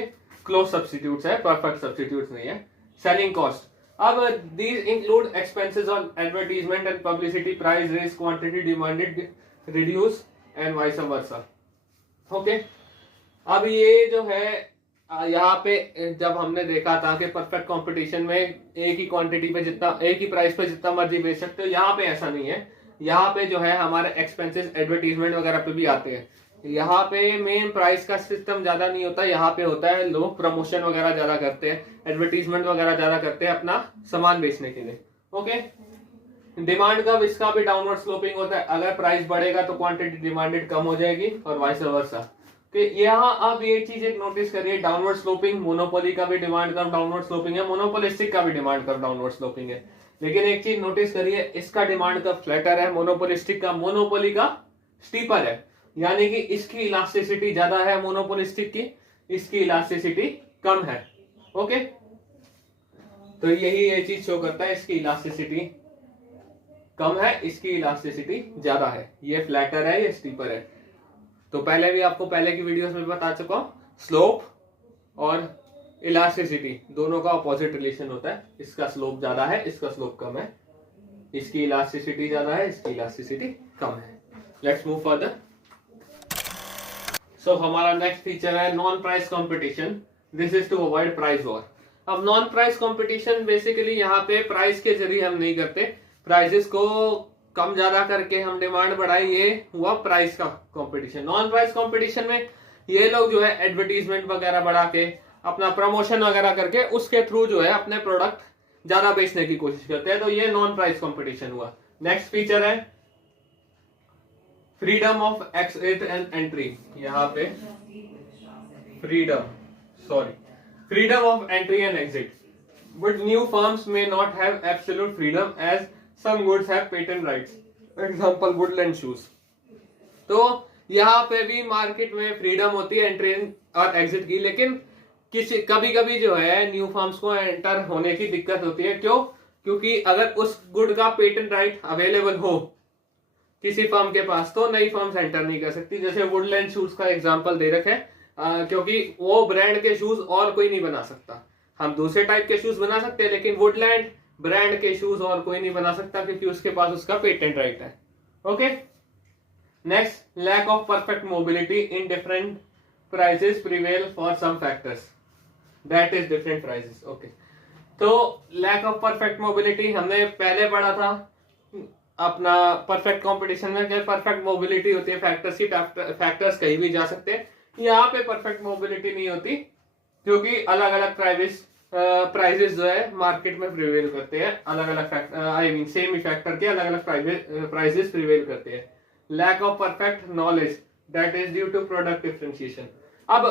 क्लोज सब्स्टिट्यूट्स है, परफेक्ट सब्स्टिट्यूट्स नहीं है। सेलिंग कॉस्ट, अब these include expenses on advertisement and publicity, price, risk, quantity demanded, reduce and vice versa। Okay, अब ये जो है यहाँ पे जब हमने देखा था कि परफेक्ट कंपटीशन में एक ही क्वांटिटी पे जितना, एक ही प्राइस पे जितना मर्जी बेच सकते हो, यहाँ पे ऐसा नहीं है। यहाँ पे जो है हमारे एक्सपेंसेस एडवर्टीजमेंट वगैरह पे भी आते हैं। यहाँ पे मेन प्राइस का सिस्टम ज्यादा नहीं होता, यहाँ पे होता है लोग प्रमोशन वगैरह ज्यादा करते हैं, एडवर्टीजमेंट वगैरह ज्यादा करते हैं अपना सामान बेचने के लिए। ओके, डिमांड का इसका भी डाउनवर्ड स्लोपिंग होता है, अगर प्राइस बढ़ेगा तो क्वांटिटी डिमांडेड कम हो जाएगी और वाइस वर्सा। कि यहाँ आप ये चीज एक नोटिस करिए, डाउनवर्ड स्लोपिंग, मोनोपोली का भी डिमांड कर्व डाउनवर्ड स्लोपिंग है, मोनोपोलिस्टिक का भी डिमांड कर्व डाउनवर्ड स्लोपिंग है। लेकिन एक चीज नोटिस करिए, इसका डिमांड कर्व फ्लैटर है, मोनोपोलिस्टिक का, मोनोपोली का स्टीपर है, यानी कि इसकी इलास्टिसिटी ज्यादा है मोनोपोलिस्टिक की, इसकी इलास्टिसिटी कम है। ओके, तो यही ये चीज शो करता है, इसकी इलास्टिसिटी कम है, इसकी इलास्टिसिटी ज्यादा है, ये फ्लैटर है, ये स्टीपर है। तो पहले भी आपको पहले की वीडियोस में बता चुका हूं, स्लोप और इलास्टिसिटी दोनों का अपोजिट रिलेशन होता है, इसका स्लोप ज्यादा है, इसका स्लोप कम है, इसकी इलास्टिसिटी ज्यादा है, इसकी इलास्टिसिटी कम है। Let's move further. सो हमारा नेक्स्ट फीचर है non price competition, this is to avoid price war. अब नॉन प्राइस कंपटीशन बेसिकली यहाँ पे प्राइस के जरिए हम नहीं करते, प्राइसेस को कम ज्यादा करके हम डिमांड बढ़ाए, ये हुआ प्राइस का कंपटीशन। नॉन प्राइस कंपटीशन में ये लोग जो है एडवर्टीजमेंट वगैरह बढ़ा के, अपना प्रमोशन वगैरह करके, उसके थ्रू जो है अपने प्रोडक्ट ज्यादा बेचने की कोशिश करते हैं, तो ये नॉन प्राइस कंपटीशन हुआ। नेक्स्ट फीचर है freedom of exit and entry. यहाँ पे freedom of entry and exit, but new firms may not have absolute freedom as some goods have patent rights, example Woodland shoes. तो यहाँ पे भी market में freedom होती है एंट्री और एग्जिट की, लेकिन कभी कभी जो है न्यू फर्म्स को एंटर होने की दिक्कत होती है। क्यों? क्योंकि अगर उस गुड का पेटेंट राइट अवेलेबल हो किसी फर्म के पास, तो नई फर्म्स एंटर नहीं कर सकती। जैसे वुडलैंड शूज का एग्जांपल दे रखे हैं, क्योंकि वो ब्रांड के शूज और कोई नहीं बना सकता। हम दूसरे टाइप के शूज बना सकते हैं, लेकिन वुडलैंड ब्रांड के शूज और कोई नहीं बना सकता, क्योंकि उसके पास उसका पेटेंट राइट है। Okay, next, lack of perfect mobility in different prices prevail for some factors, that is different prices. Okay, तो लैक ऑफ परफेक्ट मोबिलिटी हमने पहले पढ़ा था अपना परफेक्ट कंपटीशन में, परफेक्ट मोबिलिटी होती है फैक्टर्स की, फैक्टर्स कहीं भी जा सकते हैं। यहाँ पे परफेक्ट मोबिलिटी नहीं होती, क्योंकि अलग अलग प्राइजेस जो है मार्केट में प्रिवेल करते हैं, अलग अलग आई मीन सेम फैक्टर के अलग अलग प्राइजेस प्रिवेल करते हैं। Lack of perfect knowledge, that is due to product differentiation. अब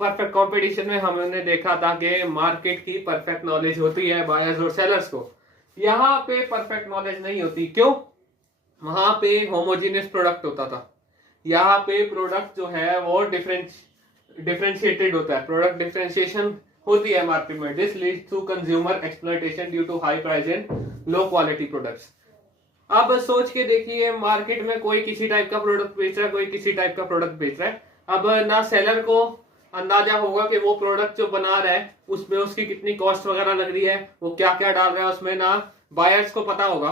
परफेक्ट कंपटीशन में हमने देखा था कि मार्केट की परफेक्ट नॉलेज होती है बायर्स और सेलर्स को, यहाँ पे परफेक्ट नॉलेज नहीं होती। क्यों? वहां पे होमोजीनियस प्रोडक्ट होता था, यहाँ पे प्रोडक्ट जो है वो डिफरेंशिएटेड होता है, प्रोडक्ट डिफरेंशिएशन होती है मार्केट में। This leads to consumer exploitation due to high price and low quality products. अब सोच के देखिए, मार्केट में कोई किसी टाइप का प्रोडक्ट बेच रहा है, कोई किसी टाइप का प्रोडक्ट बेच रहा है। अब ना सेलर को अंदाजा होगा कि वो प्रोडक्ट जो बना रहा है उसमें उसकी कितनी कॉस्ट वगैरह लग रही है, वो क्या क्या डाल रहा है उसमें, ना बायर्स को पता होगा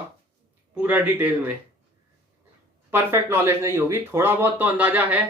पूरा डिटेल में। परफेक्ट नॉलेज नहीं होगी, थोड़ा बहुत तो अंदाजा है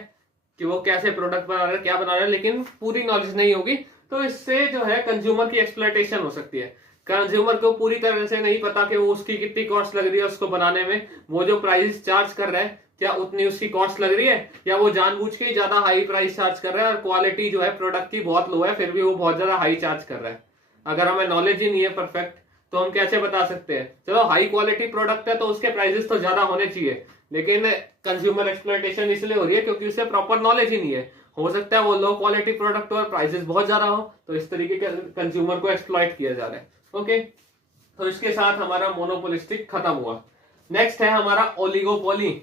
कि वो कैसे प्रोडक्ट बना रहा है, क्या बना रहा है, लेकिन पूरी नॉलेज नहीं होगी। तो इससे जो है कंज्यूमर की एक्सप्लॉयटेशन हो सकती है। कंज्यूमर को पूरी तरह से नहीं पता कि वो उसकी कितनी कॉस्ट लग रही है उसको बनाने में, वो जो प्राइस चार्ज कर रहा है क्या उतनी उसकी कॉस्ट लग रही है, या वो जानबूझ के ज्यादा हाई प्राइस चार्ज कर रहा है और क्वालिटी जो है प्रोडक्ट की बहुत लो है, फिर भी वो बहुत ज्यादा हाई चार्ज कर रहा है। अगर हमें नॉलेज ही नहीं है परफेक्ट, तो हम कैसे बता सकते हैं? चलो हाई क्वालिटी प्रोडक्ट है तो उसके प्राइसेस तो ज्यादा होने चाहिए, लेकिन कंज्यूमर एक्सप्लॉयटेशन इसलिए हो रही है क्योंकि उसे प्रॉपर नॉलेज ही नहीं है। हो सकता है वो लो क्वालिटी प्रोडक्ट और प्राइसेस बहुत ज्यादा हो, तो इस तरीके के कंज्यूमर को एक्सप्लॉइट किया जा रहा है। ओके, तो इसके साथ हमारा मोनोपोलिस्टिक खत्म हुआ। नेक्स्ट है हमारा ओलिगोपोली।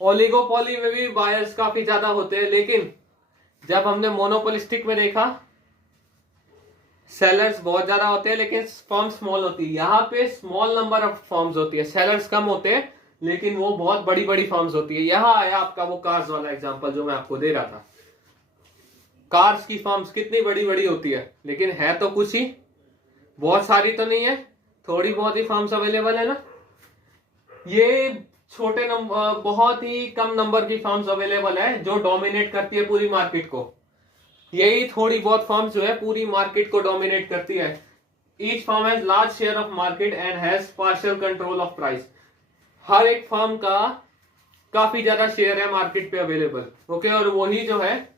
ओलिगोपोली में भी बायर्स काफी ज्यादा होते हैं, लेकिन जब हमने मोनोपोलिस्टिक में देखा सेलर्स बहुत ज्यादा होते हैं लेकिन फर्म स्मॉल होती है। यहाँ पे स्मॉल नंबर ऑफ फर्म्स होती है, सेलर्स कम होते हैं लेकिन वो बहुत बड़ी बड़ी फर्म्स होती है। यहाँ आया आपका वो कार्स वाला एग्जांपल जो मैं आपको दे रहा था। कार्स की फर्म्स कितनी बड़ी बड़ी होती है, लेकिन है तो कुछ ही, बहुत सारी तो नहीं है, थोड़ी बहुत ही फर्म्स अवेलेबल है ना। ये छोटे नंबर, बहुत ही कम नंबर की फर्म्स अवेलेबल है जो डोमिनेट करती है पूरी मार्केट को। यही थोड़ी बहुत फर्म्स जो है पूरी मार्केट को डोमिनेट करती है। Each firm has large share of market and has partial control of price. हर एक फर्म का काफी ज्यादा शेयर है मार्केट पे अवेलेबल, ओके, और वही जो है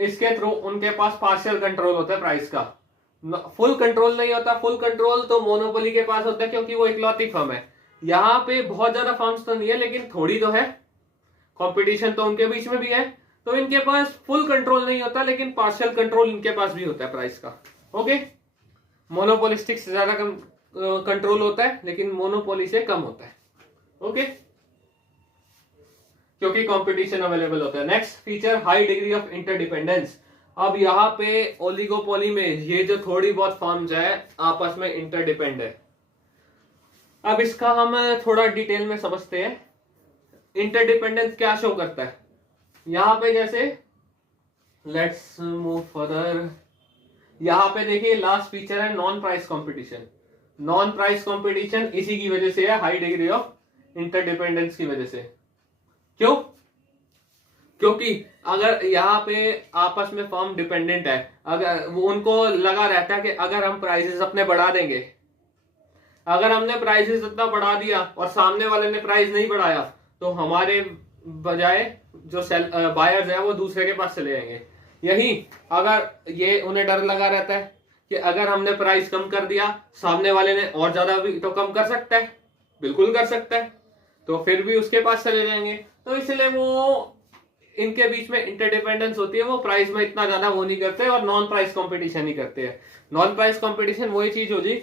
इसके थ्रू उनके पास पार्शियल कंट्रोल होता है प्राइस का, फुल कंट्रोल नहीं होता। फुल कंट्रोल तो मोनोपोली के पास होता है क्योंकि वो इकलौती फर्म है। यहाँ पे बहुत ज्यादा फर्म्स तो नहीं है, लेकिन थोड़ी तो है, कंपटीशन तो उनके बीच में भी है, तो इनके पास फुल कंट्रोल नहीं होता, लेकिन पार्शियल कंट्रोल इनके पास भी होता है प्राइस का, ओके। मोनोपोलिस्टिक से ज्यादा कम कंट्रोल होता है, लेकिन मोनोपोली से कम होता है, ओके, क्योंकि कंपटीशन अवेलेबल होता है। Next feature, high degree of interdependence. अब यहाँ पे ओलिगोपोली में ये जो थोड़ी बहुत फर्म्स है आपस में इंटरडिपेंड है। अब इसका हम थोड़ा डिटेल में समझते हैं। इंटरडिपेंडेंस क्या शो करता है यहाँ पे, जैसे लेट्स मूव फर्दर। यहाँ पे देखिए लास्ट फीचर है non price competition. Non price competition इसी की वजह से है, हाई डिग्री ऑफ इंटरडिपेंडेंस की वजह से। क्यों? क्योंकि अगर यहाँ पे आपस में फर्म डिपेंडेंट है, अगर वो उनको लगा रहता है कि अगर हम प्राइसेस अपने बढ़ा देंगे, अगर हमने प्राइसेस इतना बढ़ा दिया और सामने वाले ने प्राइस नहीं बढ़ाया, तो हमारे बजाय जो बायर्स है वो दूसरे के पास चले जाएंगे। यही अगर ये उन्हें डर लगा रहता है कि अगर हमने प्राइस कम कर दिया, सामने वाले ने और ज्यादा भी तो कम कर सकता है, बिल्कुल कर सकता है, तो फिर भी उसके पास चले जाएंगे। तो इसलिए वो इनके बीच में इंटरडिपेंडेंस होती है, वो प्राइस में इतना ज्यादा वो नहीं करते और नॉन प्राइस कंपटीशन ही करते हैं। नॉन प्राइस कंपटीशन वही चीज होगी,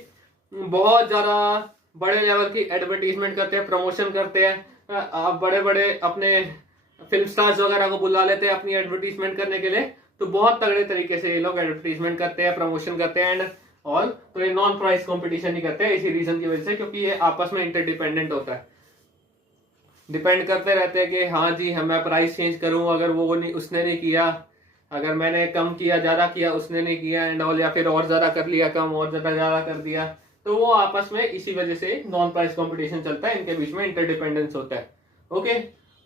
बहुत ज्यादा बड़े लेवल की एडवर्टीजमेंट करते हैं, प्रमोशन करते हैं, बड़े बड़े अपने फिल्म स्टार्स वगैरह को बुला लेते हैं अपनी एडवर्टीजमेंट करने के लिए, तो बहुत तगड़े तरीके से ये लोग एडवर्टीजमेंट करते हैं, प्रमोशन करते हैं एंड ऑल। तो ये नॉन प्राइस कंपटीशन ही करते हैं इसी रीजन की वजह से, क्योंकि ये आपस में इंटरडिपेंडेंट होता है, डिपेंड करते रहते हैं कि हाँ जी मैं प्राइस चेंज करूं, अगर वो नहीं, उसने नहीं किया, अगर मैंने कम किया, ज्यादा किया, उसने नहीं किया एंड ऑल, या फिर और ज्यादा कर लिया कम, और ज्यादा कर दिया, तो वो आपस में इसी वजह से नॉन प्राइस कंपटीशन चलता है, इनके बीच में इंटरडिपेंडेंस होता है, okay.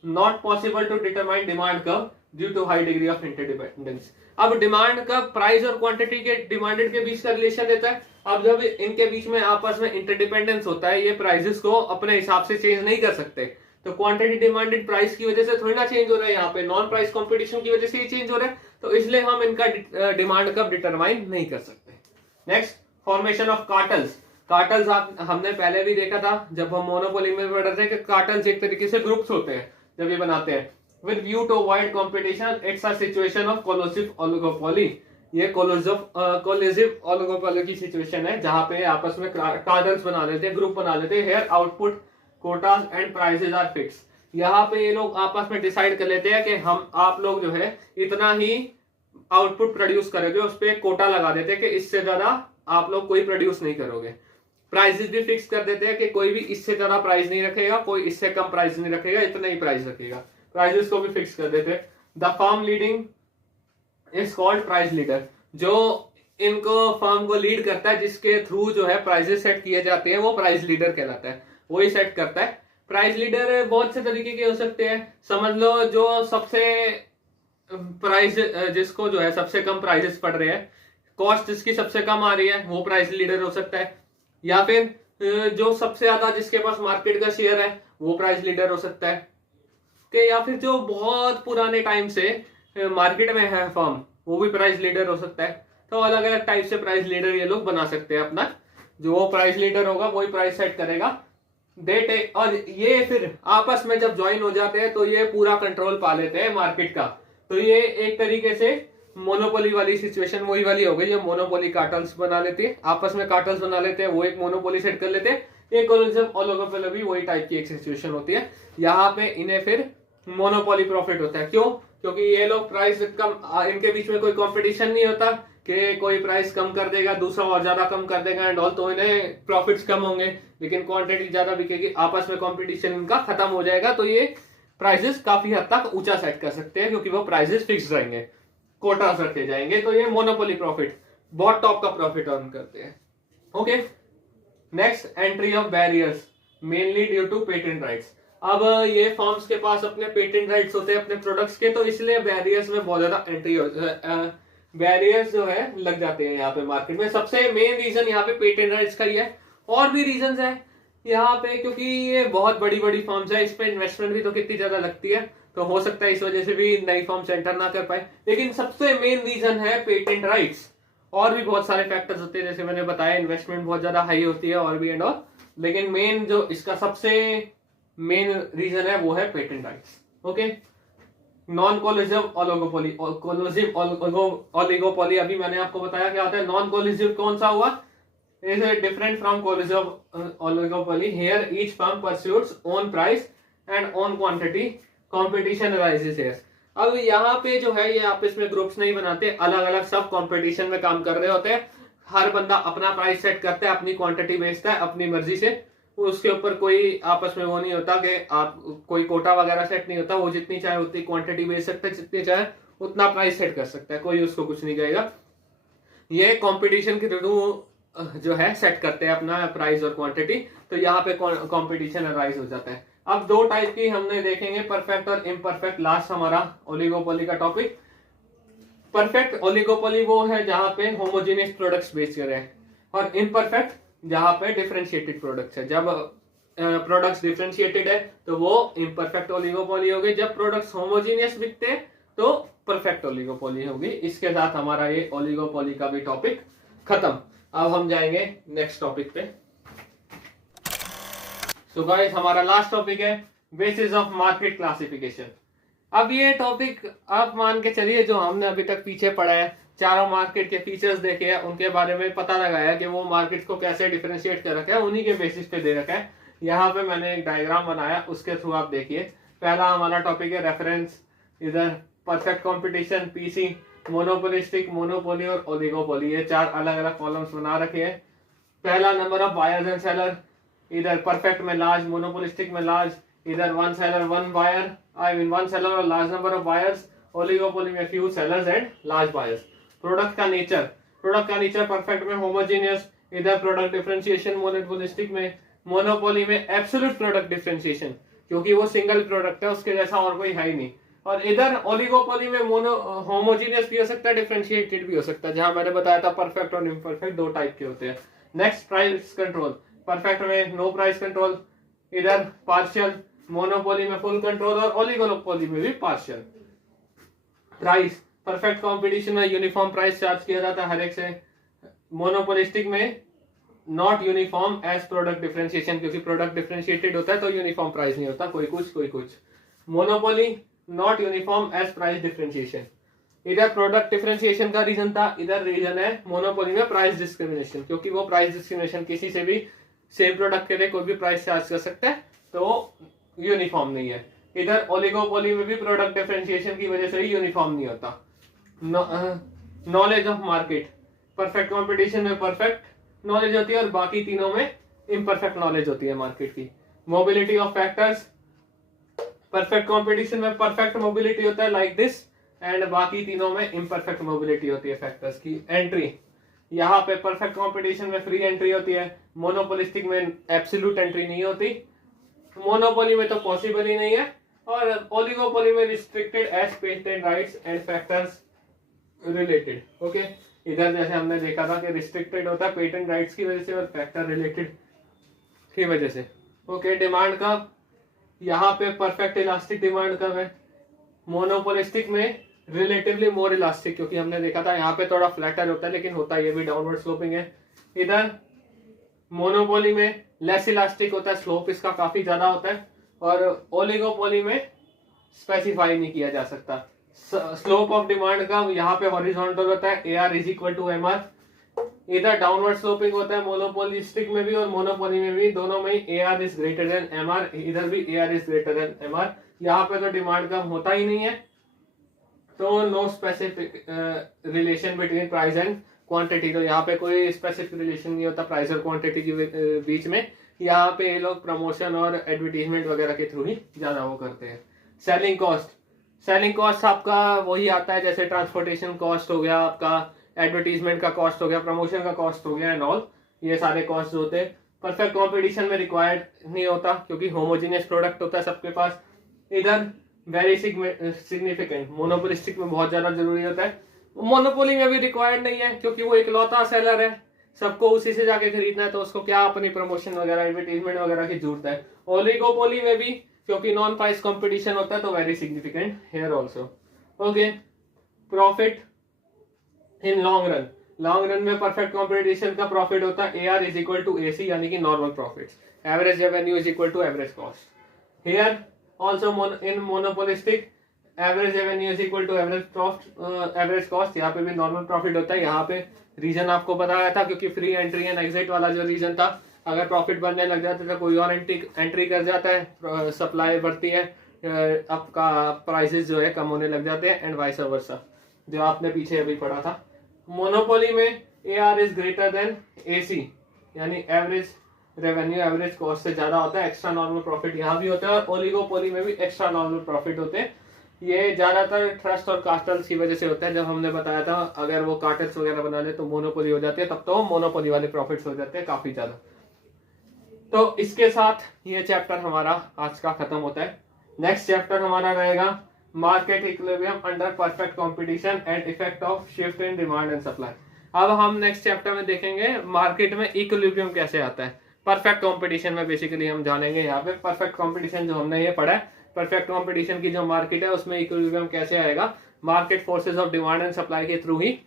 Not possible to determine demand curve due to high degree of interdependence. अब डिमांड का प्राइस और क्वांटिटी के डिमांडेड के बीच का रिलेशन देता है। अब जब इनके बीच में आपस में इंटरडिपेंडेंस होता है, ये प्राइसेस को अपने हिसाब से चेंज नहीं कर सकते, तो क्वांटिटी डिमांडेड प्राइस की वजह से थोड़ी ना चेंज हो रहा है, यहाँ पे नॉन प्राइस कंपटीशन की वजह से ही चेंज हो रहा है, तो इसलिए हम इनका डिमांड कर्व डिटरमाइन नहीं कर सकते। Next, formation of cartels. Cartels हमने पहले भी देखा था जब हम मोनोपोली में पढ़ रहे थे कि कार्टल्स एक तरीके से ग्रुप्स होते हैं जब ये बनाते हैं। With view to avoid competition, it's a situation of collusive oligopoly. ये कोलिसिव ओलिगोपोली की सिचुएशन है जहां पे आपस में कार्टल्स बना लेते हैं, ग्रुप बना लेते हैं। Here output quotas and prices are fix. यहाँ पे ये लोग आपस में डिसाइड कर लेते हैं कि हम आप लोग जो है इतना ही आउटपुट प्रोड्यूस करोगे, उस पर कोटा लगा देते हैं कि इससे ज्यादा आप लोग कोई प्रोड्यूस नहीं करोगे। प्राइसेस भी फिक्स कर देते हैं कि कोई भी इससे ज्यादा प्राइस नहीं रखेगा, कोई इससे कम प्राइस नहीं रखेगा, इतना ही प्राइस रखेगा। प्राइसेस को भी फिक्स कर देते हैं। The firm leading is called price leader. जो इनको फर्म को लीड करता है, जिसके थ्रू जो है प्राइसेस सेट किए जाते हैं, वो प्राइस लीडर कहलाता है, वही सेट करता है। प्राइस लीडर बहुत से तरीके के हो सकते हैं, समझ लो जो सबसे प्राइस, जिसको जो है सबसे कम प्राइसेस पड़ रहे हैं, कॉस्ट जिसकी सबसे कम आ रही है, वो प्राइस लीडर हो सकता है। या फिर जो सबसे ज्यादा जिसके पास मार्केट का शेयर है, वो प्राइस लीडर हो सकता है कि, या फिर जो बहुत पुराने टाइम से मार्केट में है फर्म, वो भी प्राइस लीडर हो सकता है। तो अलग अलग टाइप से प्राइस लीडर ये लोग बना सकते हैं अपना। जो प्राइस लीडर होगा वही प्राइस सेट करेगा। और ये फिर आपस में जब ज्वाइन हो जाते हैं तो ये पूरा कंट्रोल पा लेते हैं मार्केट का। तो ये एक तरीके से मोनोपोली वाली सिचुएशन वही वाली हो गई, जो मोनोपोली कार्टल्स बना लेते हैं, आपस में कार्टल्स बना लेते हैं, वो एक मोनोपोली सेट कर लेते हैं। एक ओलिगोपोली भी वही टाइप की एक सिचुएशन होती है। यहाँ पे इन्हें फिर मोनोपोली प्रॉफिट होता है। क्यों? क्योंकि ये लोग प्राइस कम, इनके बीच में कोई कंपटीशन नहीं होता कि कोई प्राइस कम कर देगा दूसरा और ज्यादा कम कर देगा एंड ऑल, तो इन्हें प्रॉफिट्स कम होंगे लेकिन क्वांटिटी ज्यादा बिकेगी, आपस में कंपटीशन इनका खत्म हो जाएगा। तो ये प्राइसेस काफी हद तक ऊंचा सेट कर सकते हैं क्योंकि वो प्राइसेस फिक्स रहेंगे, कोटास रखे जाएंगे। तो ये मोनोपोली प्रॉफिट, बहुत टॉप का प्रॉफिट अर्न करते हैं। Okay, next, entry of barriers mainly due to patent rights. अब ये फर्म्स के पास अपने पेटेंट राइट्स होते हैं अपने प्रोडक्ट्स के, तो इसलिए बैरियर्स में बहुत ज्यादा एंट्री, बैरियर्स जो है लग जाते हैं यहाँ पे मार्केट में। सबसे मेन रीजन यहाँ पे पेटेंट राइट्स का ही है, और भी रीजंस है यहाँ पे, क्योंकि ये बहुत बड़ी बड़ी फर्म्स है, इस पे इन्वेस्टमेंट भी तो कितनी ज्यादा लगती है, तो हो सकता है इस वजह से भी नई फर्म्स एंटर ना कर पाए। लेकिन सबसे मेन रीजन है पेटेंट राइट्स। और भी बहुत सारे फैक्टर्स होते हैं, जैसे मैंने बताया इन्वेस्टमेंट बहुत ज्यादा हाई होती है और भी एंड ऑल, लेकिन मेन जो इसका सबसे मेन रीजन है वो है patent rights. Okay, non collusive oligopoly, collusive oligopoly अभी मैंने आपको बताया क्या होता है। नॉन कोलिजिव कौन सा हुआ, is different from collusive oligopoly, hear each firm pursuits own price and own quantity, competition arises here. अब यहाँ पे जो है ये आपस में ग्रुप्स नहीं बनाते, अलग अलग सब कंपटीशन में काम कर रहे होते हैं, हर बंदा अपना प्राइस सेट करता है, अपनी क्वांटिटी बेचता है अपनी मर्जी से, उसके ऊपर कोई आपस में वो नहीं होता कि आप कोई कोटा वगैरह सेट नहीं होता, वो जितनी चाहे उतनी क्वांटिटी बेच सकता है, जितनी चाहे उतना प्राइस सेट कर सकता है, कोई उसको कुछ नहीं कहेगा। ये कंपटीशन के थ्रू जो है सेट करते हैं अपना प्राइस और क्वांटिटी, तो यहाँ पे कंपटीशन अराइज हो जाता है। अब दो टाइप की हमने देखेंगे, परफेक्ट और इम्परफेक्ट, लास्ट हमारा ओलिगोपोली का टॉपिक। परफेक्ट ओलिगोपोली वो है जहां पे होमोजेनियस प्रोडक्ट्स बेच रहे हैं, और इम्परफेक्ट जहां पे डिफरेंशिएटेड प्रोडक्ट्स है। जब प्रोडक्ट्स डिफरेंशिएटेड है तो वो इम्परफेक्ट ओलिगोपोली हो गई, जब प्रोडक्ट्स होमोजेनियस बिकते हैं तो परफेक्ट ओलिगोपोली होगी। इसके साथ हमारा ये ओलिगोपोली का भी टॉपिक खत्म। अब हम जाएंगे नेक्स्ट टॉपिक पे। सो गाइस, हमारा लास्ट टॉपिक है बेसिस ऑफ मार्केट क्लासिफिकेशन। अब ये टॉपिक आप मान के चलिए जो हमने अभी तक पीछे पढ़ा है, चारों मार्केट के फीचर्स देखे हैं, उनके बारे में पता लगाया कि वो मार्केट को कैसे डिफरेंशिएट कर रखा है, उन्हीं के बेसिस पे दे रखा है। यहाँ पे मैंने एक डायग्राम बनाया, उसके थ्रू आप देखिए। पहला हमारा टॉपिक है रेफरेंस, इधर perfect competition, PC, monopolistic, monopoly और ओलिगोपोली, ये चार अलग अलग कॉलम्स बना रखे हैं। पहला number of buyers and seller, इधर परफेक्ट में लार्ज, मोनोपोलिस्टिक में लार्ज, इधर one seller one buyer, I mean one seller और large number of buyers, oligopoly में few sellers and large buyers. Product का नेचर, प्रोडक्ट का नेचर परफेक्ट में homogeneous, इधर प्रोडक्ट डिफरेंशिएशन मोनोपोलिस्टिक में, मोनोपोली में एब्सोल्यूट प्रोडक्ट डिफरेंशिएशन, क्योंकि वो सिंगल प्रोडक्ट है, उसके जैसा और कोई है ही नहीं। और इधर ओलिगोपोली में मोनो होमोजेनियस भी हो सकता है, डिफरेंशिएटेड भी हो सकता है, जहां मैंने बताया था परफेक्ट और इम्परफेक्ट दो टाइप के होते हैं। नेक्स्ट, प्राइस कंट्रोल, परफेक्ट में नो प्राइस कंट्रोल, इधर पार्शियल, मोनोपोली में फुल कंट्रोल और ओलिगोपोली में भी पार्शियल। प्राइस, परफेक्ट कंपटीशन में यूनिफॉर्म प्राइस चार्ज किया जाता है हर एक से, मोनोपोलिस्टिक में not uniform as product differentiation, क्योंकि प्रोडक्ट डिफरेंशिएटेड होता है तो यूनिफॉर्म प्राइस नहीं होता, कोई कुछ कोई कुछ। Monopoly not uniform as price differentiation, इधर प्रोडक्ट डिफरेंशिएशन का रीजन था, इधर रीजन है मोनोपोली में प्राइस डिस्क्रिमिनेशन, क्योंकि वो प्राइस डिस्क्रिमिनेशन किसी से भी सेम प्रोडक्ट के लिए कोई भी प्राइस चार्ज कर सकता है, तो यूनिफॉर्म नहीं है। इधर ओलिगोपोली में भी प्रोडक्ट डिफरेंशिएशन की वजह से ही यूनिफॉर्म नहीं होता। Knowledge of market, perfect competition में परफेक्ट नॉलेज होती है और बाकी तीनों में इम्परफेक्ट नॉलेज होती है मार्केट की। Mobility of factors, perfect competition में परफेक्ट मोबिलिटी होता है लाइक दिस, एंड बाकी तीनों में इम्परफेक्ट मोबिलिटी होती है फैक्टर्स की। एंट्री, यहाँ पे परफेक्ट कंपटीशन में फ्री एंट्री होती है, मोनोपोलिस्टिक में एब्सोल्यूट एंट्री नहीं होती, मोनोपोली में तो पॉसिबल ही नहीं है, और ओलिगोपोली में restricted as patent rights and factors related. Okay, इधर जैसे हमने देखा था कि रिस्ट्रिक्टेड होता है पेटेंट राइट्स की वजह से और फैक्टर रिलेटेड की वजह से। ओके, डिमांड का, यहाँ पे परफेक्ट इलास्टिक डिमांड कम है, मोनोपोलिस्टिक में रिलेटिवली मोर इलास्टिक, क्योंकि हमने देखा था यहाँ पे थोड़ा फ्लैटर होता है लेकिन होता ये भी डाउनवर्ड स्लोपिंग है। इधर मोनोपोली में लेस इलास्टिक होता है, स्लोप इसका काफी ज्यादा होता है, और ओलिगोपोली में स्पेसिफाई नहीं किया जा सकता। स्लोप ऑफ डिमांड का यहाँ पे हॉरिजॉन्टल होता है, AR is equal to MR। इधर डाउनवर्ड स्लोपिंग होता है मोनोपोलिस्टिक में भी और मोनोपोली में भी, दोनों में AR is greater than MR, इधर भी AR is greater than MR। यहाँ पे तो डिमांड कम होता ही नहीं है, तो no specific relation between price and quantity, तो यहाँ पे कोई स्पेसिफिक रिलेशन नहीं होता प्राइस और क्वांटिटी के बीच में। यहाँ पे ये लोग प्रमोशन और एडवर्टीजमेंट वगैरह के थ्रू ही ज्यादा वो करते हैं। सेलिंग कॉस्ट, सेलिंग कॉस्ट आपका वही आता है जैसे ट्रांसपोर्टेशन कॉस्ट हो गया, आपका एडवर्टीजमेंट का कॉस्ट हो गया, प्रमोशन का कॉस्ट हो गया एंड ऑल, ये सारे कॉस्ट होते हैं। परफेक्ट कंपटीशन में रिक्वायर्ड नहीं होता क्योंकि होमोजीनियस प्रोडक्ट होता है सबके पास। इधर वेरी सिग्निफिकेंट, मोनोपोलिस्टिक में बहुत ज्यादा जरूरी होता है। मोनोपोली में भी रिक्वायर्ड नहीं है क्योंकि वो इकलौता सेलर है, सबको उसी से जाके खरीदना है, तो उसको क्या अपनी प्रमोशन वगैरह एडवर्टीजमेंट वगैरह की जरूरत है। ओलिगोपोली में भी क्योंकि नॉन प्राइस कंपटीशन होता है, तो very significant here also. Okay, profit in long run, long run में परफेक्ट कंपटीशन का प्रॉफिट होता है AR is equal to AC यानी कि normal profit, average revenue is equal to average cost. Here also in monopolistic average revenue is equal to average cost, यहाँ पे भी normal profit होता है। यहाँ पे रीजन आपको बताया था क्योंकि फ्री एंट्री एंड एग्जिट वाला जो रीजन था, अगर प्रॉफिट बनने लग जाता है तो कोई और एंट्री कर जाता है, सप्लाई बढ़ती है, आपका प्राइसेस जो है कम होने लग जाते हैं एंड वाइस वर्सा, जो आपने पीछे अभी पढ़ा था। मोनोपोली में AR is greater than AC यानी एवरेज रेवेन्यू एवरेज कॉस्ट से ज्यादा होता है, एक्स्ट्रा नॉर्मल प्रॉफिट यहाँ भी होता है। और ओलिगोपोली में भी एक्स्ट्रा नॉर्मल प्रॉफिट होते हैं। ये ज्यादातर ट्रस्ट और कार्टल्स की वजह से होता है। जब हमने बताया था अगर वो कार्टल्स वगैरह बना ले तो मोनोपोली हो जाती है, तब तो मोनोपोली वाले प्रॉफिट्स हो जाते हैं काफी ज्यादा। तो इसके साथ ये चैप्टर हमारा आज का खत्म होता है। नेक्स्ट चैप्टर हमारा रहेगा market equilibrium under perfect competition and effect of shift in demand and supply. अब हम नेक्स्ट चैप्टर में देखेंगे मार्केट में इक्विलिब्रियम कैसे आता है। परफेक्ट कंपटीशन में बेसिकली हम जानेंगे यहाँ पे परफेक्ट कंपटीशन जो हमने ये पढ़ा है, परफेक्ट कंपटीशन की जो मार्केट है उसमें इक्विलिब्रियम कैसे आएगा, market forces of demand and supply के थ्रू ही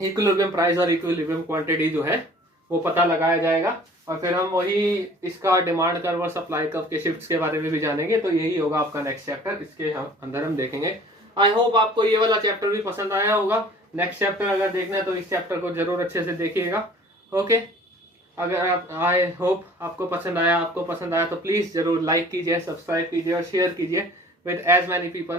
इक्विलिब्रियम प्राइस और इक्विलिब्रियम क्वांटिटी जो है वो पता लगाया जाएगा। और फिर हम वही इसका डिमांड कर्व और सप्लाई कर्व के शिफ्ट्स के बारे में भी जानेंगे। तो यही होगा आपका नेक्स्ट चैप्टर, इसके अंदर हम देखेंगे। आई होप आपको ये वाला चैप्टर भी पसंद आया होगा। नेक्स्ट चैप्टर अगर देखना है तो इस चैप्टर को जरूर अच्छे से देखिएगा। ओके, अगर आप आई होप आपको पसंद आया तो प्लीज जरूर लाइक कीजिए, सब्सक्राइब कीजिए और शेयर कीजिए विद एज मैनी पीपल,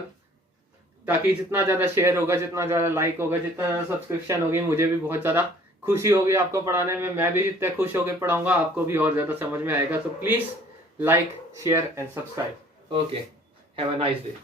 ताकि जितना ज्यादा शेयर होगा, जितना ज्यादा लाइक होगा, जितना ज्यादा सब्सक्रिप्शन होगी, मुझे भी बहुत ज्यादा खुशी होगी आपको पढ़ाने में। मैं भी जितने खुश होकर पढ़ाऊंगा आपको भी और ज्यादा समझ में आएगा। तो please like share and subscribe. Okay, have a nice day.